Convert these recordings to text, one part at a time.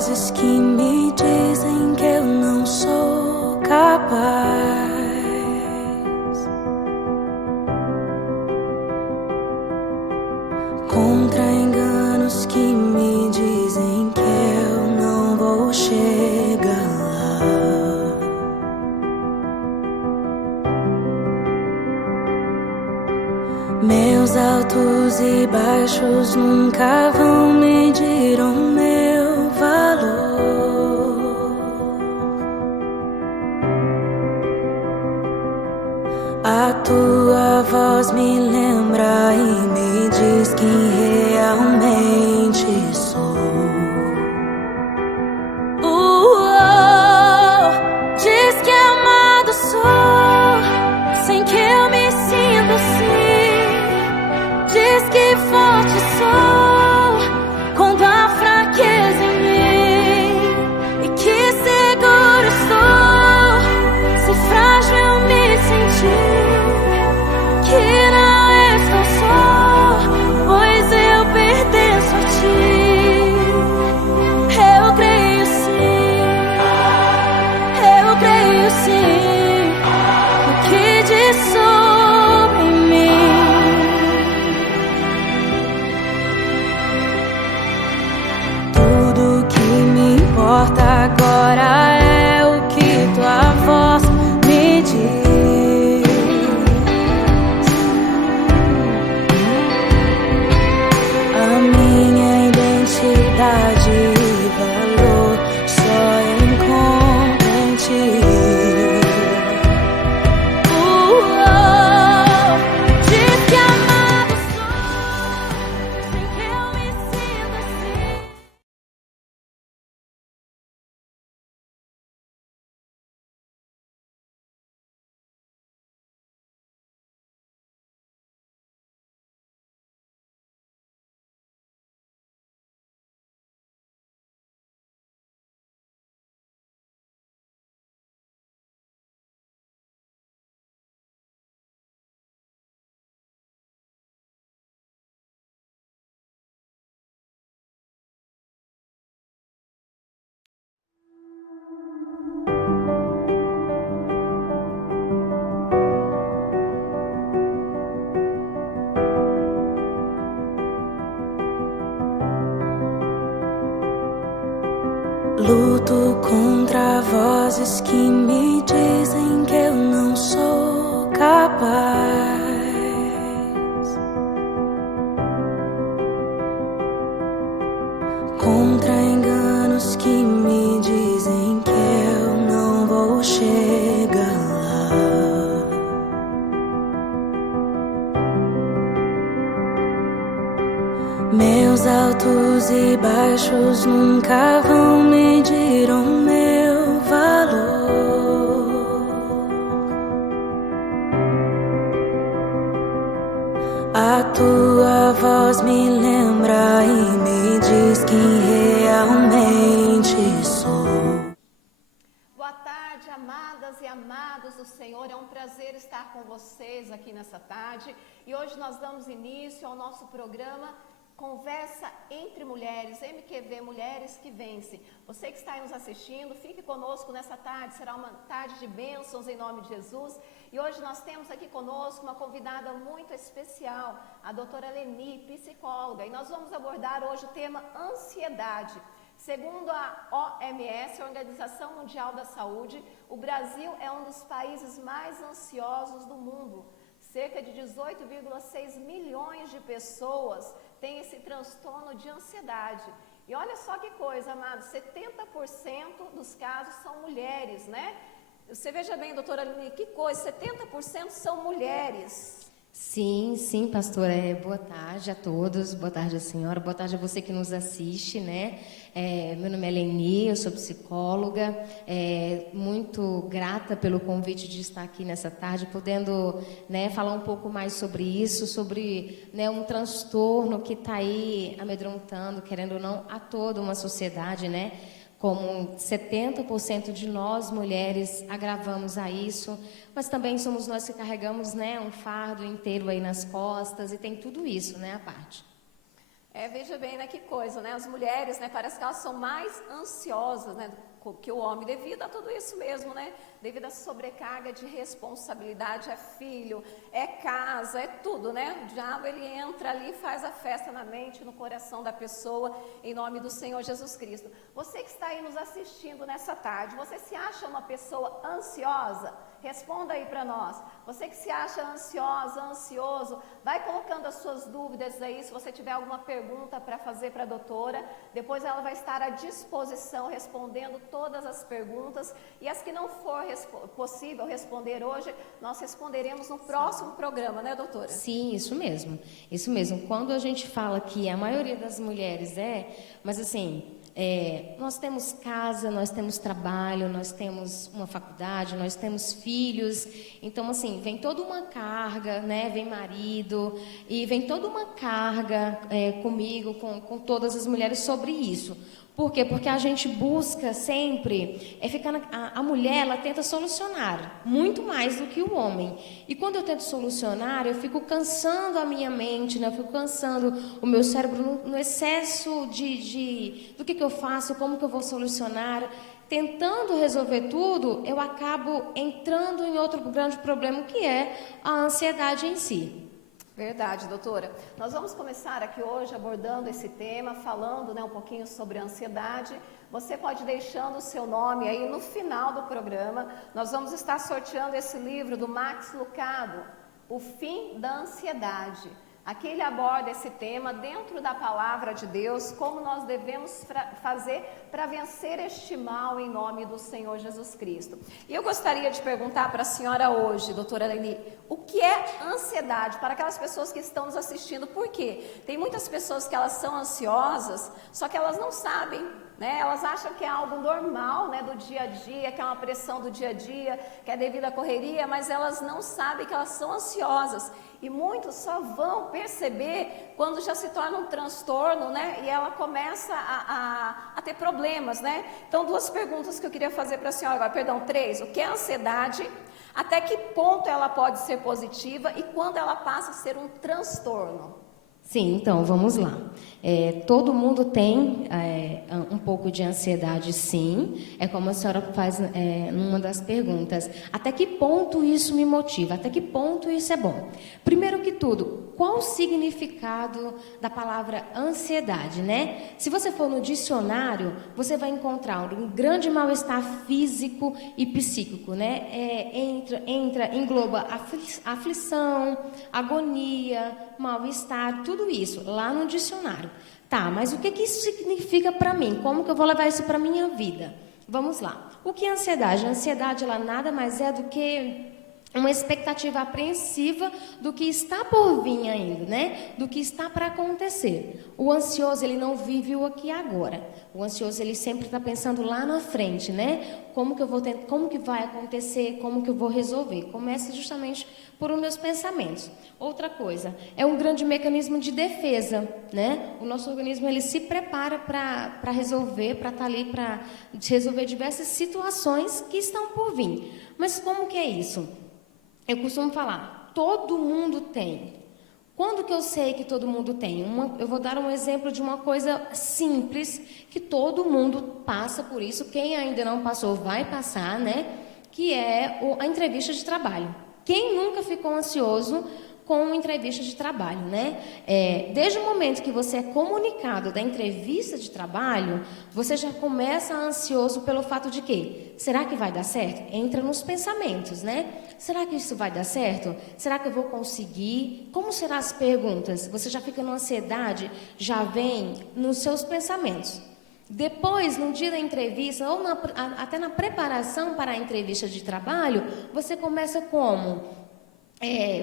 vozes que me dizem que eu não sou capaz. Contra enganos que me dizem que eu não vou chegar lá. Meus altos e baixos nunca vão medir o meu valor. A tua voz me lembra e me diz quem realmente sou. Diz que amado sou, sem que eu me sinta assim. Diz que forte sou, quando há fraqueza em mim. E que seguro estou, se frágil eu me sentir. Que não estou só, pois eu pertenço a ti. Eu creio sim, no que diz sobre mim. Tudo que me importa agora é o que tua voz me diz. A minha identidade e valor só encontro em ti. Diz que amado sou, sem que eu me sinta assim. Luto contra vozes que me dizem que eu não sou capaz. Contra enganos que me dizem que eu não vou chegar lá. Meus altos e baixos nunca vão medir o meu valor. A tua voz me lembra e me diz quem realmente sou. Boa tarde, amadas e amados do Senhor. É um prazer estar com vocês aqui nessa tarde. E hoje nós damos início ao nosso programa Conversa entre Mulheres, MQV Mulheres que Vencem. Você que está aí nos assistindo, fique conosco nessa tarde, será uma tarde de bênçãos em nome de Jesus. E hoje nós temos aqui conosco uma convidada muito especial, a doutora Leni, psicóloga. E nós vamos abordar hoje o tema ansiedade. Segundo a OMS, a Organização Mundial da Saúde, o Brasil é um dos países mais ansiosos do mundo. Cerca de 18,6 milhões de pessoas têm esse transtorno de ansiedade. E olha só que coisa, amados, 70% dos casos são mulheres, né? Você veja bem, doutora Aline, que coisa, 70% são mulheres. Sim, pastora. Boa tarde a todos, boa tarde à senhora, boa tarde a você que nos assiste, né? Meu nome é Leni, eu sou psicóloga, muito grata pelo convite de estar aqui nessa tarde, podendo, né, falar um pouco mais sobre isso, sobre, né, um transtorno que está aí amedrontando, querendo ou não, a toda uma sociedade, né? Como 70% de nós, mulheres, agravamos a isso, mas também somos nós que carregamos, né, um fardo inteiro aí nas costas, e tem tudo isso, né, a parte. Veja bem, né, que coisa, né? As mulheres, né, parece que elas são mais ansiosas, né, que o homem, devido a tudo isso mesmo, né? Devido à sobrecarga de responsabilidade, é filho, é casa, é tudo, né? O diabo, ele entra ali e faz a festa na mente, no coração da pessoa, em nome do Senhor Jesus Cristo. Você que está aí nos assistindo nessa tarde, você se acha uma pessoa ansiosa? Responda aí para nós. Você que se acha ansiosa, ansioso, vai colocando as suas dúvidas aí. Se você tiver alguma pergunta para fazer para a doutora, depois ela vai estar à disposição respondendo todas as perguntas. E as que não for possível responder hoje, nós responderemos no próximo programa, né, doutora? Sim, isso mesmo. Isso mesmo. Quando a gente fala que a maioria das mulheres mas assim... nós temos casa, nós temos trabalho, nós temos uma faculdade, nós temos filhos, então assim, vem toda uma carga, né? Vem marido, e vem toda uma carga comigo, com todas as mulheres sobre isso. Por quê? Porque a gente busca sempre, a mulher, ela tenta solucionar, muito mais do que o homem. E quando eu tento solucionar, eu fico cansando a minha mente, né? Eu fico cansando o meu cérebro no excesso do que eu faço, como que eu vou solucionar. Tentando resolver tudo, eu acabo entrando em outro grande problema, que é a ansiedade em si. Verdade, doutora. Nós vamos começar aqui hoje abordando esse tema, falando, né, um pouquinho sobre a ansiedade. Você pode deixando o seu nome aí no final do programa. Nós vamos estar sorteando esse livro do Max Lucado, O Fim da Ansiedade. Aqui ele aborda esse tema dentro da palavra de Deus, como nós devemos fazer para vencer este mal em nome do Senhor Jesus Cristo. E eu gostaria de perguntar para a senhora hoje, doutora Leni, o que é ansiedade para aquelas pessoas que estão nos assistindo? Por quê? Tem muitas pessoas que elas são ansiosas, só que elas não sabem, né? Elas acham que é algo normal, né, do dia a dia, que é uma pressão do dia a dia, que é devido à correria, mas elas não sabem que elas são ansiosas. E muitos só vão perceber quando já se torna um transtorno, né? E ela começa a ter problemas, né? Então, 2 perguntas que eu queria fazer para a senhora agora. Perdão, 3. O que é ansiedade? Até que ponto ela pode ser positiva? E quando ela passa a ser um transtorno? Sim, então, vamos lá. Todo mundo tem um pouco de ansiedade, sim. É como a senhora faz numa das perguntas. Até que ponto isso me motiva? Até que ponto isso é bom? Primeiro que tudo, qual o significado da palavra ansiedade, né? Se você for no dicionário, você vai encontrar um grande mal-estar físico e psíquico, né? Engloba aflição, agonia, mal-estar, tudo isso, lá no dicionário. Tá, mas o que isso significa para mim? Como que eu vou levar isso para a minha vida? Vamos lá. O que é ansiedade? A ansiedade, ela nada mais é do que uma expectativa apreensiva do que está por vir ainda, né? Do que está para acontecer. O ansioso, ele não vive o aqui e agora. O ansioso, ele sempre está pensando lá na frente, né? Como que vai acontecer, como que eu vou resolver. Começa justamente por os meus pensamentos. Outra coisa, é um grande mecanismo de defesa, né? O nosso organismo, ele se prepara para resolver, para estar ali, para resolver diversas situações que estão por vir. Mas como que é isso? Eu costumo falar, todo mundo tem. Quando que eu sei que todo mundo tem? Eu vou dar um exemplo de uma coisa simples, que todo mundo passa por isso. Quem ainda não passou, vai passar, né? Que é a entrevista de trabalho. Quem nunca ficou ansioso com uma entrevista de trabalho, né? Desde o momento que você é comunicado da entrevista de trabalho, você já começa ansioso pelo fato de que, será que vai dar certo? Entra nos pensamentos, né? Será que isso vai dar certo? Será que eu vou conseguir? Como serão as perguntas? Você já fica numa ansiedade, já vem nos seus pensamentos. Depois, no dia da entrevista, ou até na preparação para a entrevista de trabalho, você começa como?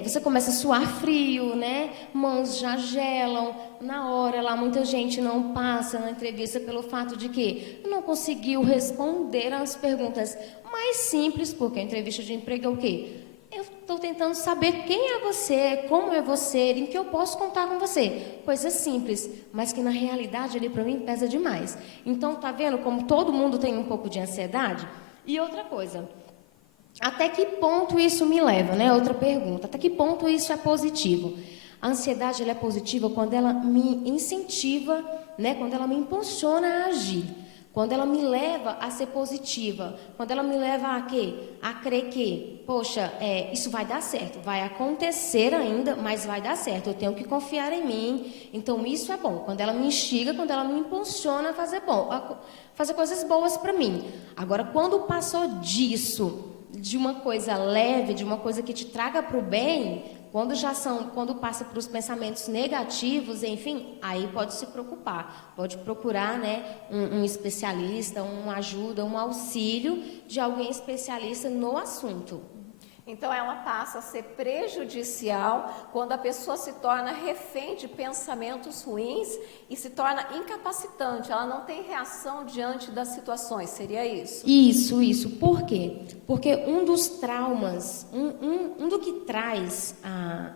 Você começa a suar frio, né? Mãos já gelam. Na hora lá, muita gente não passa na entrevista pelo fato de que não conseguiu responder às perguntas mais simples, porque a entrevista de emprego é o quê? Eu estou tentando saber quem é você, como é você, em que eu posso contar com você. Coisa simples, mas que na realidade ali para mim pesa demais. Então, tá vendo como todo mundo tem um pouco de ansiedade? E outra coisa, até que ponto isso me leva, né? Outra pergunta, até que ponto isso é positivo? A ansiedade ela é positiva quando ela me incentiva, né? Quando ela me impulsiona a agir. Quando ela me leva a ser positiva, quando ela me leva a quê? A crer que, poxa, isso vai dar certo, vai acontecer ainda, mas vai dar certo, eu tenho que confiar em mim, então isso é bom. Quando ela me instiga, quando ela me impulsiona a fazer fazer coisas boas para mim. Agora, quando passou disso, de uma coisa leve, de uma coisa que te traga para o bem, quando passa para os pensamentos negativos, enfim, aí pode se preocupar, pode procurar, né, um especialista, uma ajuda, um auxílio de alguém especialista no assunto. Então, ela passa a ser prejudicial quando a pessoa se torna refém de pensamentos ruins e se torna incapacitante. Ela não tem reação diante das situações, seria isso? Isso. Por quê? Porque um dos traumas, do que traz,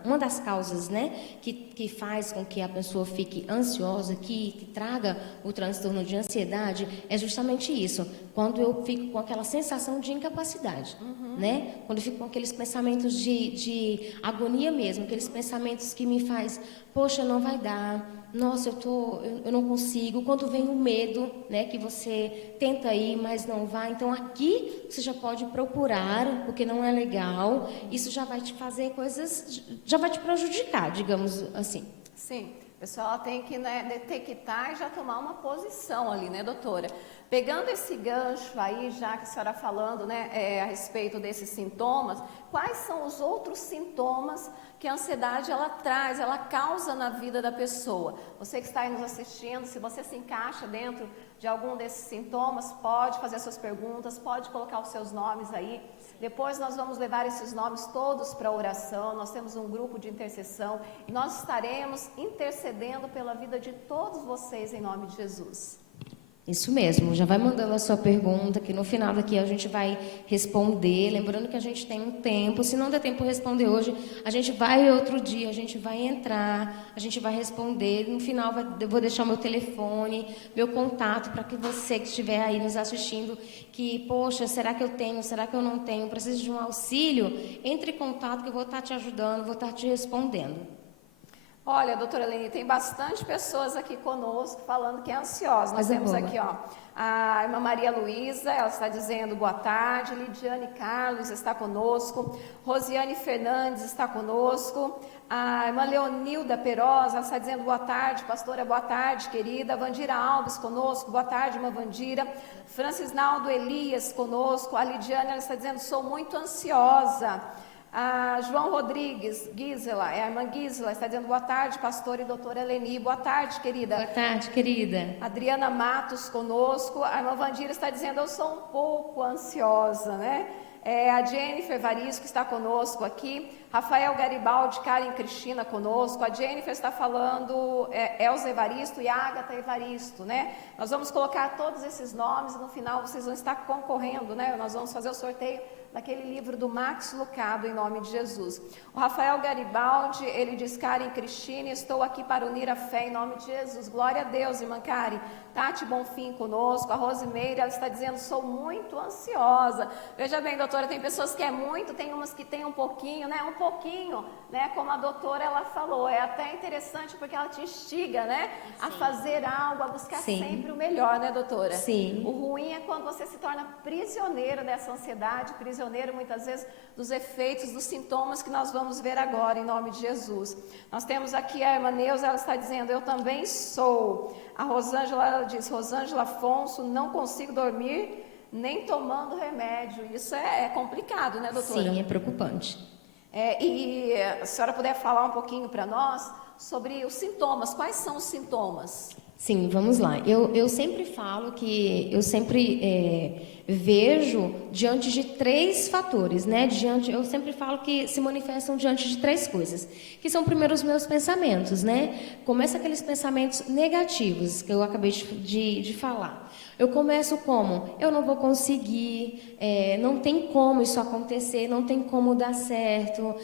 uma das causas, né, que faz com que a pessoa fique ansiosa, que traga o transtorno de ansiedade, é justamente isso. Quando eu fico com aquela sensação de incapacidade, né? Quando eu fico com aqueles pensamentos de agonia mesmo, aqueles pensamentos que me faz, poxa, não vai dar, nossa, eu não consigo. Quando vem o medo, né, que você tenta ir, mas não vai. Então, aqui você já pode procurar, porque não é legal. Isso já vai te fazer coisas, já vai te prejudicar, digamos assim. Sim. A pessoa ela tem que, né, detectar e já tomar uma posição ali, né, doutora? Pegando esse gancho aí, já que a senhora falando, né, a respeito desses sintomas, quais são os outros sintomas que a ansiedade ela traz, ela causa na vida da pessoa? Você que está aí nos assistindo, se você se encaixa dentro de algum desses sintomas, pode fazer suas perguntas, pode colocar os seus nomes aí. Depois nós vamos levar esses nomes todos para a oração, nós temos um grupo de intercessão e nós estaremos intercedendo pela vida de todos vocês em nome de Jesus. Isso mesmo, já vai mandando a sua pergunta, que no final daqui a gente vai responder, lembrando que a gente tem um tempo, se não der tempo de responder hoje, a gente vai outro dia, a gente vai entrar, a gente vai responder, no final eu vou deixar meu telefone, meu contato, para que você que estiver aí nos assistindo, que, poxa, será que eu tenho, será que eu não tenho, preciso de um auxílio, entre em contato que eu vou estar te ajudando, vou estar te respondendo. Olha, doutora Leni, tem bastante pessoas aqui conosco falando que é ansiosa. Nós temos aqui, ó, a irmã Maria Luísa, ela está dizendo boa tarde. Lidiane Carlos está conosco. Rosiane Fernandes está conosco. A irmã Leonilda Perosa, ela está dizendo boa tarde, pastora, boa tarde, querida. Vandira Alves conosco, boa tarde, irmã Vandira. Francisnaldo Elias conosco. A Lidiane, ela está dizendo, sou muito ansiosa. A João Rodrigues, Gisela, a irmã Gisela, está dizendo boa tarde, pastor e doutora Eleni. Boa tarde, querida. Boa tarde, querida. Adriana Matos conosco. A irmã Vandira está dizendo, eu sou um pouco ansiosa, né? A Jennifer Varisco está conosco aqui. Rafael Garibaldi, Karen Cristina conosco. A Jennifer está falando Elza Evaristo e Ágata Evaristo, né? Nós vamos colocar todos esses nomes e no final vocês vão estar concorrendo, né? Nós vamos fazer o sorteio daquele livro do Max Lucado, em nome de Jesus. O Rafael Garibaldi, ele diz, Karen Cristina, estou aqui para unir a fé em nome de Jesus. Glória a Deus, irmã Karen. Tati Bonfim conosco. A Rosimeire, ela está dizendo, sou muito ansiosa. Veja bem, doutora, tem pessoas que é muito, tem umas que tem um pouquinho, né? Um pouquinho, né? Como a doutora, ela falou, é até interessante porque ela te instiga, né? Sim. A fazer algo, a buscar Sim. sempre o melhor, né, doutora? Sim. O ruim é quando você se torna prisioneiro dessa ansiedade, prisioneiro muitas vezes dos efeitos, dos sintomas que nós vamos ver agora, em nome de Jesus. Nós temos aqui a irmã Neuza, ela está dizendo, eu também sou. A Rosângela, ela diz, Rosângela Afonso, não consigo dormir nem tomando remédio. Isso é complicado, né, doutora? Sim, é preocupante. E a senhora puder falar um pouquinho para nós sobre os sintomas, quais são os sintomas? Sim, vamos lá. Eu sempre falo que eu sempre vejo diante de 3 fatores, né? Eu sempre falo que se manifestam diante de 3 coisas, que são primeiro os meus pensamentos, né? Começa aqueles pensamentos negativos que eu acabei de falar. Eu começo como? Eu não vou conseguir, não tem como isso acontecer, não tem como dar certo,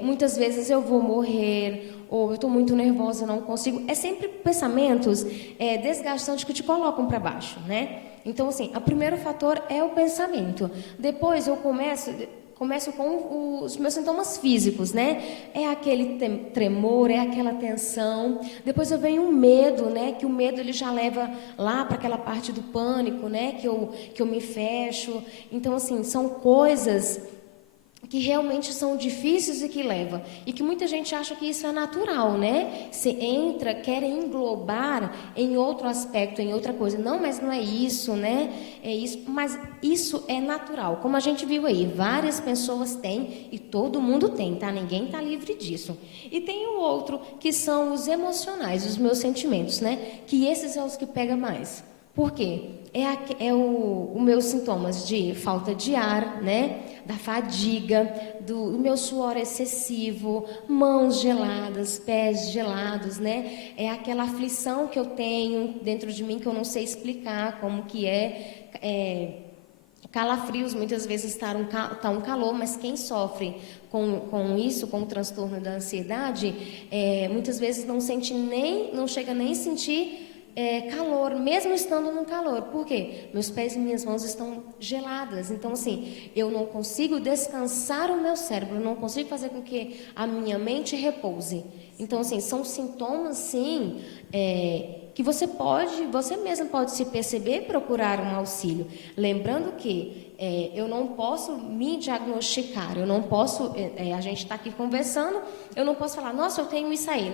muitas vezes eu vou morrer, ou eu estou muito nervosa, não consigo. É sempre pensamentos desgastantes que te colocam para baixo, né? Então, assim, o primeiro fator é o pensamento. Depois eu começo, começo com os meus sintomas físicos, né? É aquele tremor, é aquela tensão. Depois eu venho o medo, né? Que o medo ele já leva lá para aquela parte do pânico, né? Que eu me fecho. Então, assim, são coisas que realmente são difíceis e que leva. E que muita gente acha que isso é natural, né? Você entra, quer englobar em outro aspecto, em outra coisa. Não, mas não é isso, né? É isso, mas isso é natural. Como a gente viu aí, várias pessoas têm e todo mundo tem, tá? Ninguém está livre disso. E tem o outro, que são os emocionais, os meus sentimentos, né? Que esses são os que pegam mais. Por quê? Os meus sintomas de falta de ar, né? Da fadiga, do meu suor excessivo, mãos geladas, pés gelados, né? É aquela aflição que eu tenho dentro de mim que eu não sei explicar como que calafrios, muitas vezes está um calor, mas quem sofre com isso, com o transtorno da ansiedade, muitas vezes não chega nem a sentir calor, mesmo estando no calor. Por quê? Meus pés e minhas mãos estão geladas. Então, assim, eu não consigo descansar o meu cérebro, eu não consigo fazer com que a minha mente repouse. Então, assim, são sintomas, sim, que você mesmo pode se perceber e procurar um auxílio. Lembrando que eu não posso me diagnosticar, eu não posso, a gente está aqui conversando, eu não posso falar, nossa, eu tenho isso aí,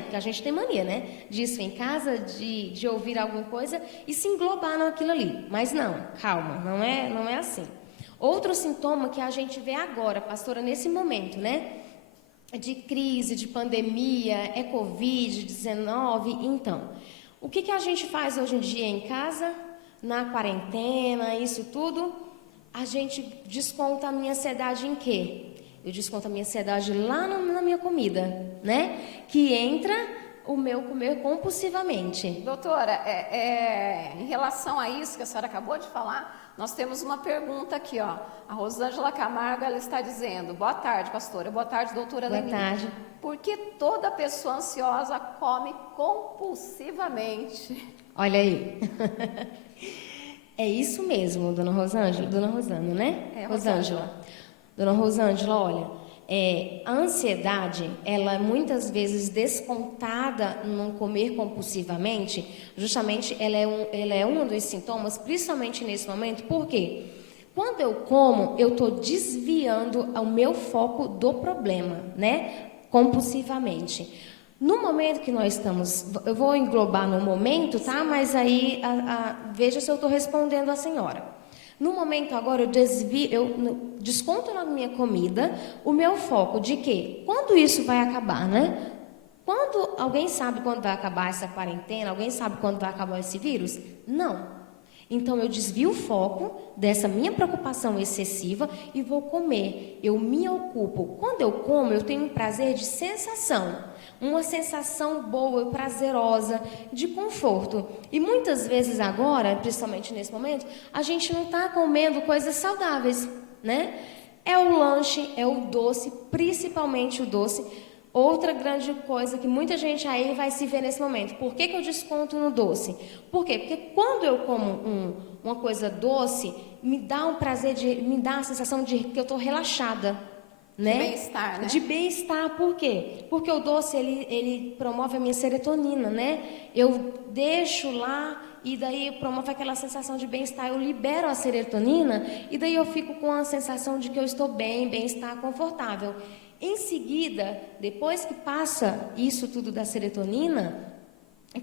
porque a gente tem mania, né, disso em casa, de ouvir alguma coisa e se englobar naquilo ali. Mas não, calma, não é assim. Outro sintoma que a gente vê agora, pastora, nesse momento, né, de crise, de pandemia, Covid-19, então, o que a gente faz hoje em dia em casa, na quarentena, isso tudo? A gente desconta a minha ansiedade em quê? Eu desconto a minha ansiedade lá na minha comida, né? Que entra o meu comer compulsivamente. Doutora, em relação a isso que a senhora acabou de falar, nós temos uma pergunta aqui, ó. A Rosângela Camargo, ela está dizendo, boa tarde, pastora, boa tarde, doutora Leni. Boa tarde. Por que toda pessoa ansiosa come compulsivamente? Olha aí. É isso mesmo, dona Rosângela, né? Rosângela. Dona Rosângela, olha, a ansiedade, ela é muitas vezes descontada no comer compulsivamente, justamente ela é um dos sintomas, principalmente nesse momento, por quê? Quando eu como, eu estou desviando o meu foco do problema, né? Compulsivamente. No momento que nós estamos, eu vou englobar no momento, tá? Mas aí veja se eu estou respondendo a senhora. No momento agora eu desconto na minha comida o meu foco de que quando isso vai acabar, né? Alguém sabe quando vai acabar essa quarentena? Alguém sabe quando vai acabar esse vírus? Não. Então eu desvio o foco dessa minha preocupação excessiva e vou comer. Eu me ocupo. Quando eu como, eu tenho um prazer de sensação. Uma sensação boa, prazerosa, de conforto. E muitas vezes agora, principalmente nesse momento, a gente não está comendo coisas saudáveis, né? É o lanche, é o doce, principalmente o doce. Outra grande coisa que muita gente aí vai se ver nesse momento. Por que eu desconto no doce? Por quê? Porque quando eu como uma coisa doce, me dá um prazer, me dá a sensação de que eu estou relaxada. Né? De bem-estar, né? De bem-estar, por quê? Porque o doce, ele promove a minha serotonina, né? Eu deixo lá e daí promove aquela sensação de bem-estar, eu libero a serotonina e daí eu fico com a sensação de que eu estou bem-estar, confortável. Em seguida, depois que passa isso tudo da serotonina,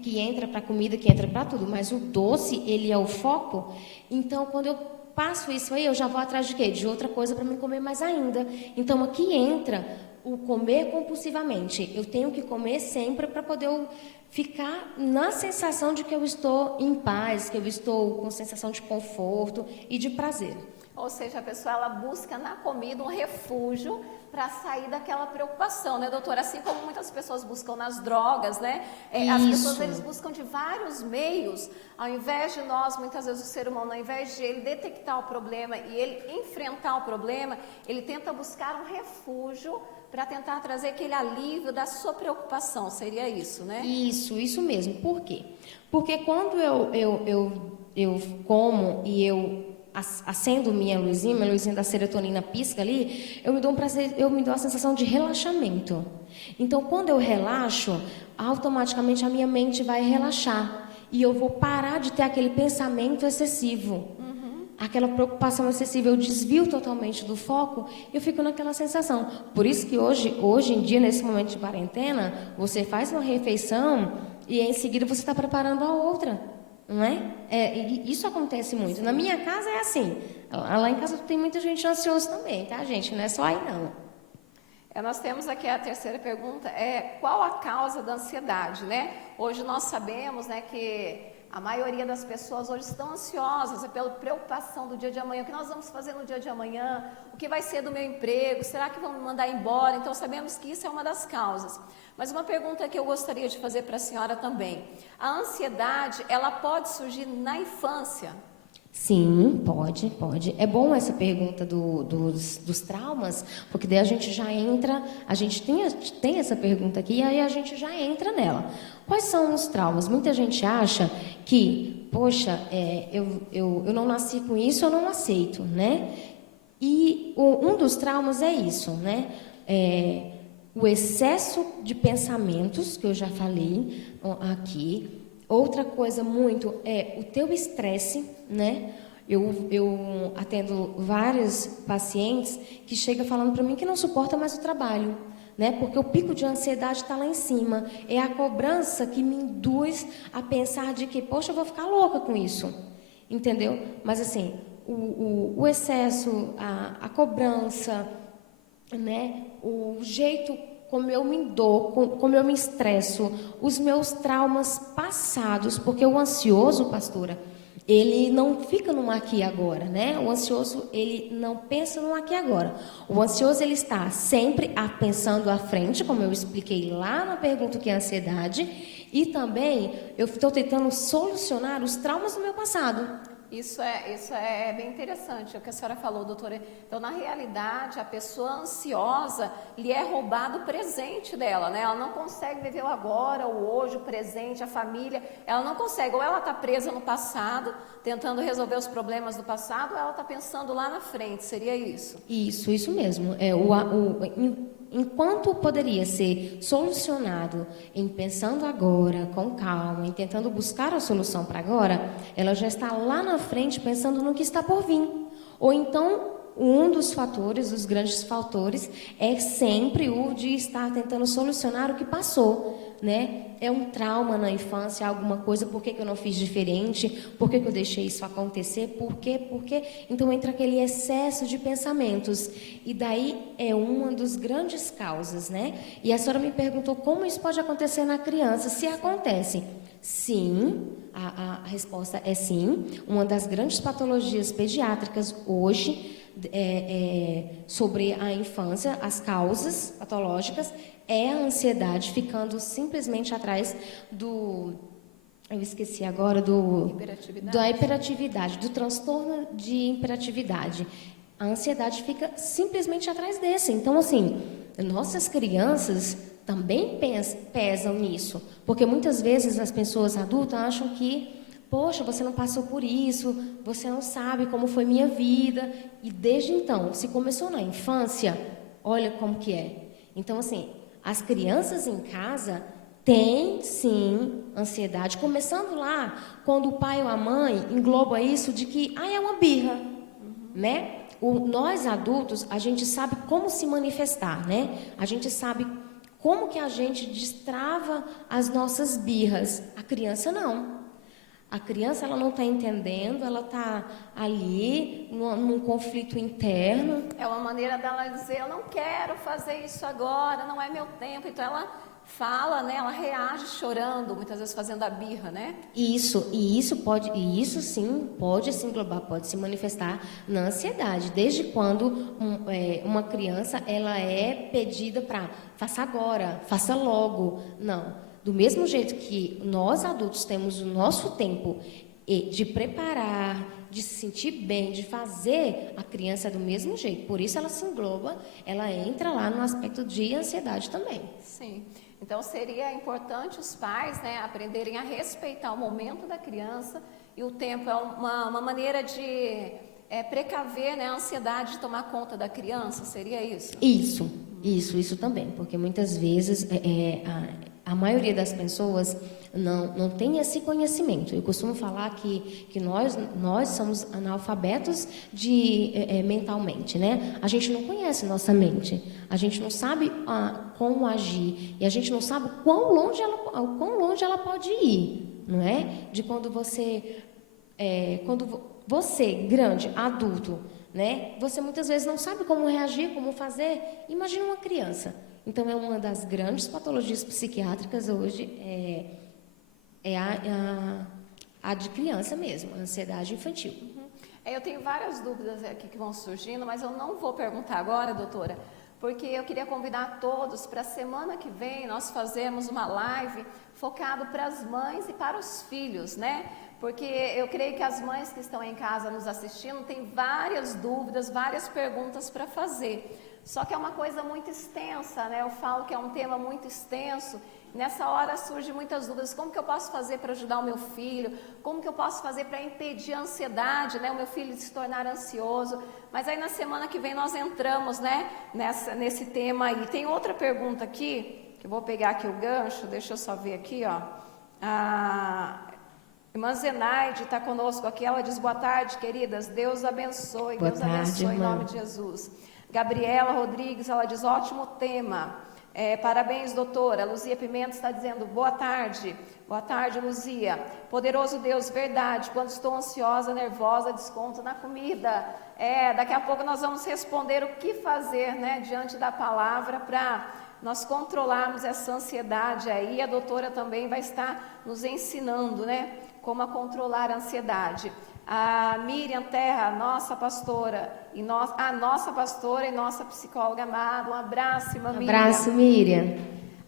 que entra para a comida, que entra para tudo, mas o doce, ele é o foco, então quando eu passo isso aí, eu já vou atrás de quê? De outra coisa para me comer mais ainda. Então, aqui entra o comer compulsivamente. Eu tenho que comer sempre para poder ficar na sensação de que eu estou em paz, que eu estou com sensação de conforto e de prazer. Ou seja, a pessoa ela busca na comida um refúgio para sair daquela preocupação, né, doutora? Assim como muitas pessoas buscam nas drogas, né? As pessoas eles buscam de vários meios, ao invés de nós, muitas vezes o ser humano, ao invés de ele detectar o problema e ele enfrentar o problema, ele tenta buscar um refúgio para tentar trazer aquele alívio da sua preocupação. Seria isso, né? Isso mesmo. Por quê? Porque quando eu como e eu acendo minha luzinha da serotonina pisca ali, eu me dou um prazer, eu me dou a sensação de relaxamento. Então, quando eu relaxo, automaticamente a minha mente vai relaxar. E eu vou parar de ter aquele pensamento excessivo. Aquela preocupação excessiva, eu desvio totalmente do foco, eu fico naquela sensação. Por isso que hoje em dia, nesse momento de quarentena, você faz uma refeição e em seguida você está preparando a outra, não é? Isso acontece muito. Na minha casa é assim. Lá em casa tem muita gente ansiosa também, tá, gente? Não é só aí, não. Nós temos aqui a terceira pergunta, qual a causa da ansiedade, né? Hoje nós sabemos, né, que a maioria das pessoas hoje estão ansiosas pela preocupação do dia de amanhã, o que nós vamos fazer no dia de amanhã, o que vai ser do meu emprego, será que vão me mandar embora? Então sabemos que isso é uma das causas. Mas uma pergunta que eu gostaria de fazer para a senhora também, a ansiedade, ela pode surgir na infância? Sim, pode. É bom essa pergunta dos traumas, porque daí a gente já entra, a gente tem essa pergunta aqui, e aí a gente já entra nela. Quais são os traumas? Muita gente acha que, poxa, eu não nasci com isso, eu não aceito, né? E um dos traumas é isso, né? O excesso de pensamentos, que eu já falei aqui. Outra coisa muito é o teu estresse, né? Eu atendo vários pacientes que chegam falando para mim que não suporta mais o trabalho, né? Porque o pico de ansiedade está lá em cima. É a cobrança que me induz a pensar de que, poxa, eu vou ficar louca com isso, entendeu? Mas assim, o excesso, a cobrança, né? O jeito como eu me dou, como eu me estresso, os meus traumas passados, porque o ansioso, pastora, ele não fica no aqui e agora, né? O ansioso, ele não pensa no aqui e agora. O ansioso, ele está sempre pensando à frente, como eu expliquei lá na pergunta que é a ansiedade, e também eu estou tentando solucionar os traumas do meu passado. Isso é bem interessante, o que a senhora falou, doutora. Então, na realidade, a pessoa ansiosa, lhe é roubado o presente dela, né? Ela não consegue viver o agora, o hoje, o presente, a família. Ela não consegue, ou ela está presa no passado, tentando resolver os problemas do passado, ou ela está pensando lá na frente, seria isso? Isso mesmo. Enquanto poderia ser solucionado em pensando agora, com calma, em tentando buscar a solução para agora, ela já está lá na frente pensando no que está por vir. Ou então, um dos fatores, os grandes fatores, é sempre o de estar tentando solucionar o que passou, né? É um trauma na infância, alguma coisa, por que eu não fiz diferente? Por que eu deixei isso acontecer? Por quê? Então entra aquele excesso de pensamentos. E daí é uma das grandes causas, né? E a senhora me perguntou como isso pode acontecer na criança. Se acontece, sim, a resposta é sim. Uma das grandes patologias pediátricas hoje sobre a infância, as causas patológicas, é a ansiedade ficando simplesmente atrás eu esqueci agora, da hiperatividade, do transtorno de hiperatividade. A ansiedade fica simplesmente atrás desse. Então, assim, nossas crianças também pesam nisso, porque muitas vezes as pessoas adultas acham que, poxa, você não passou por isso, você não sabe como foi minha vida. E desde então, se começou na infância, olha como que é. Então, assim, as crianças em casa têm, sim, ansiedade. Começando lá, quando o pai ou a mãe engloba isso de que, é uma birra, né? Nós adultos, a gente sabe como se manifestar, né? A gente sabe como que a gente destrava as nossas birras. A criança não. A criança, ela não está entendendo, ela está ali num conflito interno. É uma maneira dela dizer, eu não quero fazer isso agora, não é meu tempo. Então ela fala, né? Ela reage chorando, muitas vezes fazendo a birra, né? Isso sim pode se englobar, pode se manifestar na ansiedade. Desde quando uma criança ela é pedida para faça agora, faça logo. Não. Do mesmo jeito que nós adultos temos o nosso tempo de preparar, de se sentir bem, de fazer, a criança é do mesmo jeito. Por isso ela se engloba, ela entra lá no aspecto de ansiedade também. Sim. Então seria importante os pais, né, aprenderem a respeitar o momento da criança, e o tempo é uma maneira de precaver, né, a ansiedade de tomar conta da criança, seria isso? Isso também, porque muitas vezes a maioria das pessoas não tem esse conhecimento. Eu costumo falar que nós somos analfabetos mentalmente, né? A gente não conhece nossa mente, a gente não sabe como agir, e a gente não sabe quão longe ela pode ir, não é? De quando você, grande, adulto, né? Você muitas vezes não sabe como reagir, como fazer. Imagina uma criança. Então, é uma das grandes patologias psiquiátricas hoje, a de criança mesmo, a ansiedade infantil. Eu tenho várias dúvidas aqui que vão surgindo, mas eu não vou perguntar agora, doutora, porque eu queria convidar todos para a semana que vem nós fazermos uma live focado para as mães e para os filhos, né? Porque eu creio que as mães que estão em casa nos assistindo têm várias dúvidas, várias perguntas para fazer. Só que é uma coisa muito extensa, né? Eu falo que é um tema muito extenso. Nessa hora surgem muitas dúvidas. Como que eu posso fazer para ajudar o meu filho? Como que eu posso fazer para impedir a ansiedade, né? O meu filho de se tornar ansioso. Mas aí na semana que vem nós entramos, né? Nesse tema aí. Tem outra pergunta aqui, que eu vou pegar aqui o gancho. Deixa eu só ver aqui, ó. Irmã Zenaide está conosco aqui, ela diz: boa tarde, queridas, Deus abençoe, Boa Deus tarde, abençoe, irmã. em nome de Jesus. Gabriela Rodrigues, ela diz: ótimo tema, parabéns, doutora. Luzia Pimenta está dizendo: boa tarde, Luzia. Poderoso Deus, verdade, quando estou ansiosa, nervosa, desconto na comida. Daqui a pouco nós vamos responder o que fazer, né, diante da palavra para nós controlarmos essa ansiedade aí. A doutora também vai estar nos ensinando, né, como a controlar a ansiedade. A Miriam Terra, nossa pastora e nossa psicóloga amada, um abraço, irmã Miriam. Abraço, Miriam.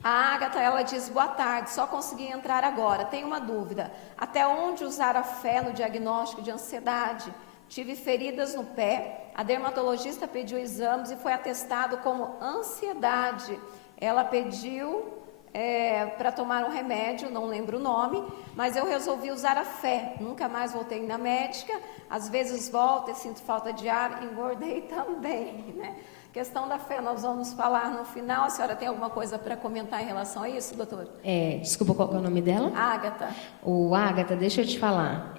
A Ágata, ela diz: boa tarde, só consegui entrar agora, tenho uma dúvida, até onde usar a fé no diagnóstico de ansiedade? Tive feridas no pé, a dermatologista pediu exames e foi atestado como ansiedade. Ela pediu para tomar um remédio, não lembro o nome, mas eu resolvi usar a fé, nunca mais voltei na médica, às vezes volto e sinto falta de ar, engordei também, né? Questão da fé, nós vamos falar no final. A senhora tem alguma coisa para comentar em relação a isso, doutor? Desculpa, qual é o nome dela? Ágata. Ágata, deixa eu te falar,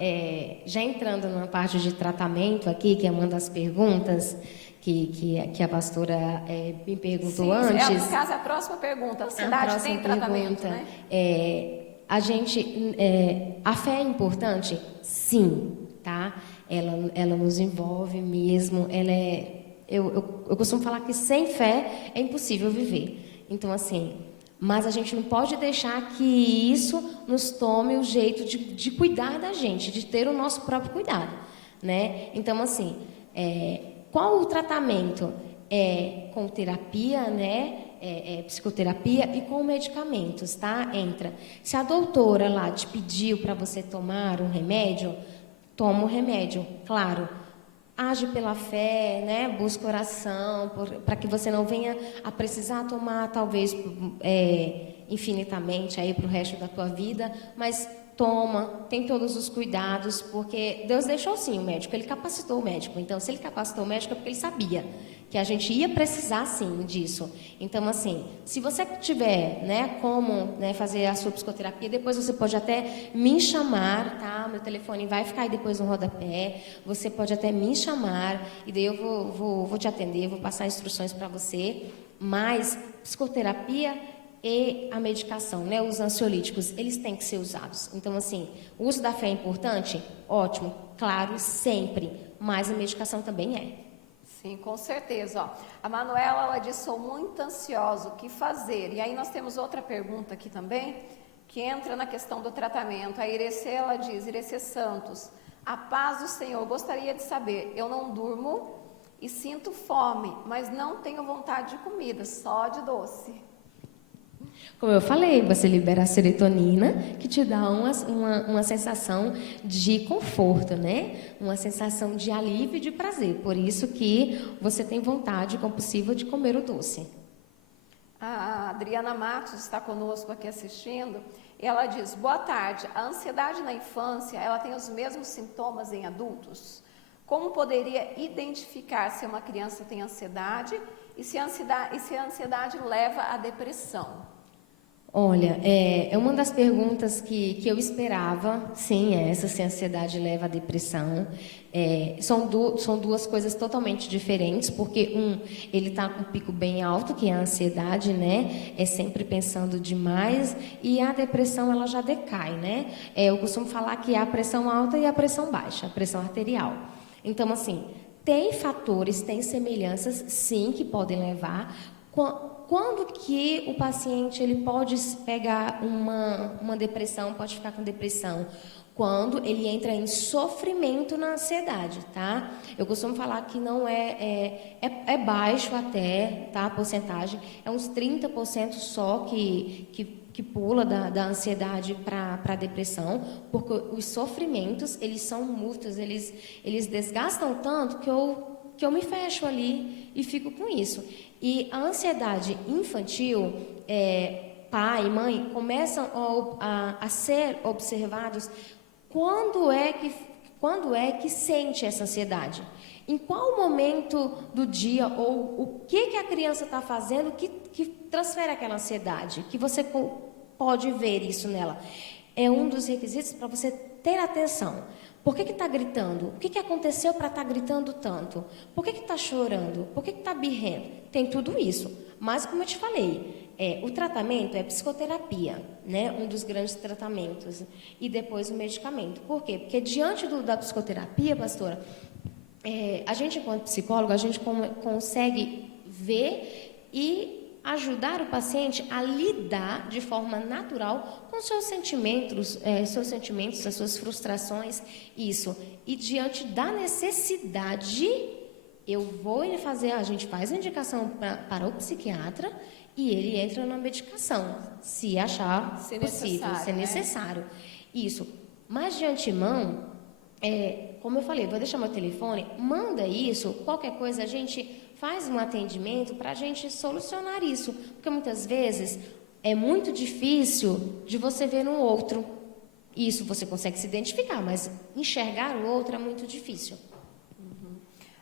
já entrando numa parte de tratamento aqui, que é uma das perguntas que a pastora me perguntou antes. No caso, a próxima pergunta, a ansiedade tem tratamento, né? A fé é importante? Sim, tá? Ela nos envolve mesmo, eu costumo falar que sem fé é impossível viver. Então, assim, mas a gente não pode deixar que isso nos tome o jeito de cuidar da gente, de ter o nosso próprio cuidado, né? Então, assim, qual o tratamento? Com terapia, né? Psicoterapia e com medicamentos, tá? Se a doutora lá te pediu para você tomar um remédio, toma o remédio, claro. Age pela fé, né? Busca oração, para que você não venha a precisar tomar, talvez, infinitamente aí para o resto da tua vida, mas toma, tem todos os cuidados, porque Deus deixou sim o médico, Ele capacitou o médico. Então, se Ele capacitou o médico é porque Ele sabia que a gente ia precisar sim disso. Então, assim, se você tiver, né, como, né, fazer a sua psicoterapia, depois você pode até me chamar, tá? Meu telefone vai ficar aí depois no rodapé. Você pode até me chamar e daí eu vou te atender, vou passar instruções para você. Mas psicoterapia e a medicação, né, os ansiolíticos, eles têm que ser usados. Então, assim, o uso da fé é importante? Ótimo, claro, sempre. Mas a medicação também é. Sim, com certeza. Ó, a Manuela, ela diz: sou muito ansiosa, o que fazer? E aí nós temos outra pergunta aqui também, que entra na questão do tratamento. A Irecê, ela diz: Irecê Santos, a paz do Senhor, gostaria de saber, eu não durmo e sinto fome, mas não tenho vontade de comida, só de doce. Como eu falei, você libera a serotonina, que te dá uma sensação de conforto, né? Uma sensação de alívio e de prazer. Por isso que você tem vontade compulsiva de comer o doce. A Adriana Matos está conosco aqui assistindo. E ela diz: boa tarde, a ansiedade na infância, ela tem os mesmos sintomas em adultos? Como poderia identificar se uma criança tem ansiedade e se a ansiedade leva à depressão? Olha, é uma das perguntas que eu esperava, sim, essa, se a ansiedade leva à depressão. São duas coisas totalmente diferentes, porque ele está com um pico bem alto, que é a ansiedade, né? É sempre pensando demais, e a depressão, ela já decai, né? Eu costumo falar que há a pressão alta e a pressão baixa, a pressão arterial. Então, assim, tem fatores, tem semelhanças, sim, que podem levar. Quando que o paciente ele pode pegar uma depressão, pode ficar com depressão? Quando ele entra em sofrimento na ansiedade, tá? Eu costumo falar que não é baixo até, tá? A porcentagem é uns 30% só que pula da ansiedade para a depressão, porque os sofrimentos, eles são muitos, eles desgastam tanto que eu me fecho ali e fico com isso. E a ansiedade infantil, pai e mãe começam a ser observados quando é que sente essa ansiedade. Em qual momento do dia ou o que a criança está fazendo que transfere aquela ansiedade, que você pode ver isso nela. É um dos requisitos para você ter atenção. Por que está gritando? O que aconteceu para estar gritando tanto? Por que está chorando? Por que está birrendo? Tem tudo isso. Mas, como eu te falei, o tratamento é psicoterapia, né? Um dos grandes tratamentos. E depois o medicamento. Por quê? Porque diante da psicoterapia, pastora, a gente, enquanto psicólogo, a gente consegue ver e ajudar o paciente a lidar de forma natural com seus sentimentos, as suas frustrações, isso. E diante da necessidade, a gente faz a indicação para o psiquiatra e ele entra na medicação, se achar possível, se necessário. Isso. Mas de antemão, como eu falei, vou deixar meu telefone, manda isso, qualquer coisa a gente faz um atendimento para a gente solucionar isso, porque muitas vezes é muito difícil de você ver no outro. Isso você consegue se identificar, mas enxergar o outro é muito difícil.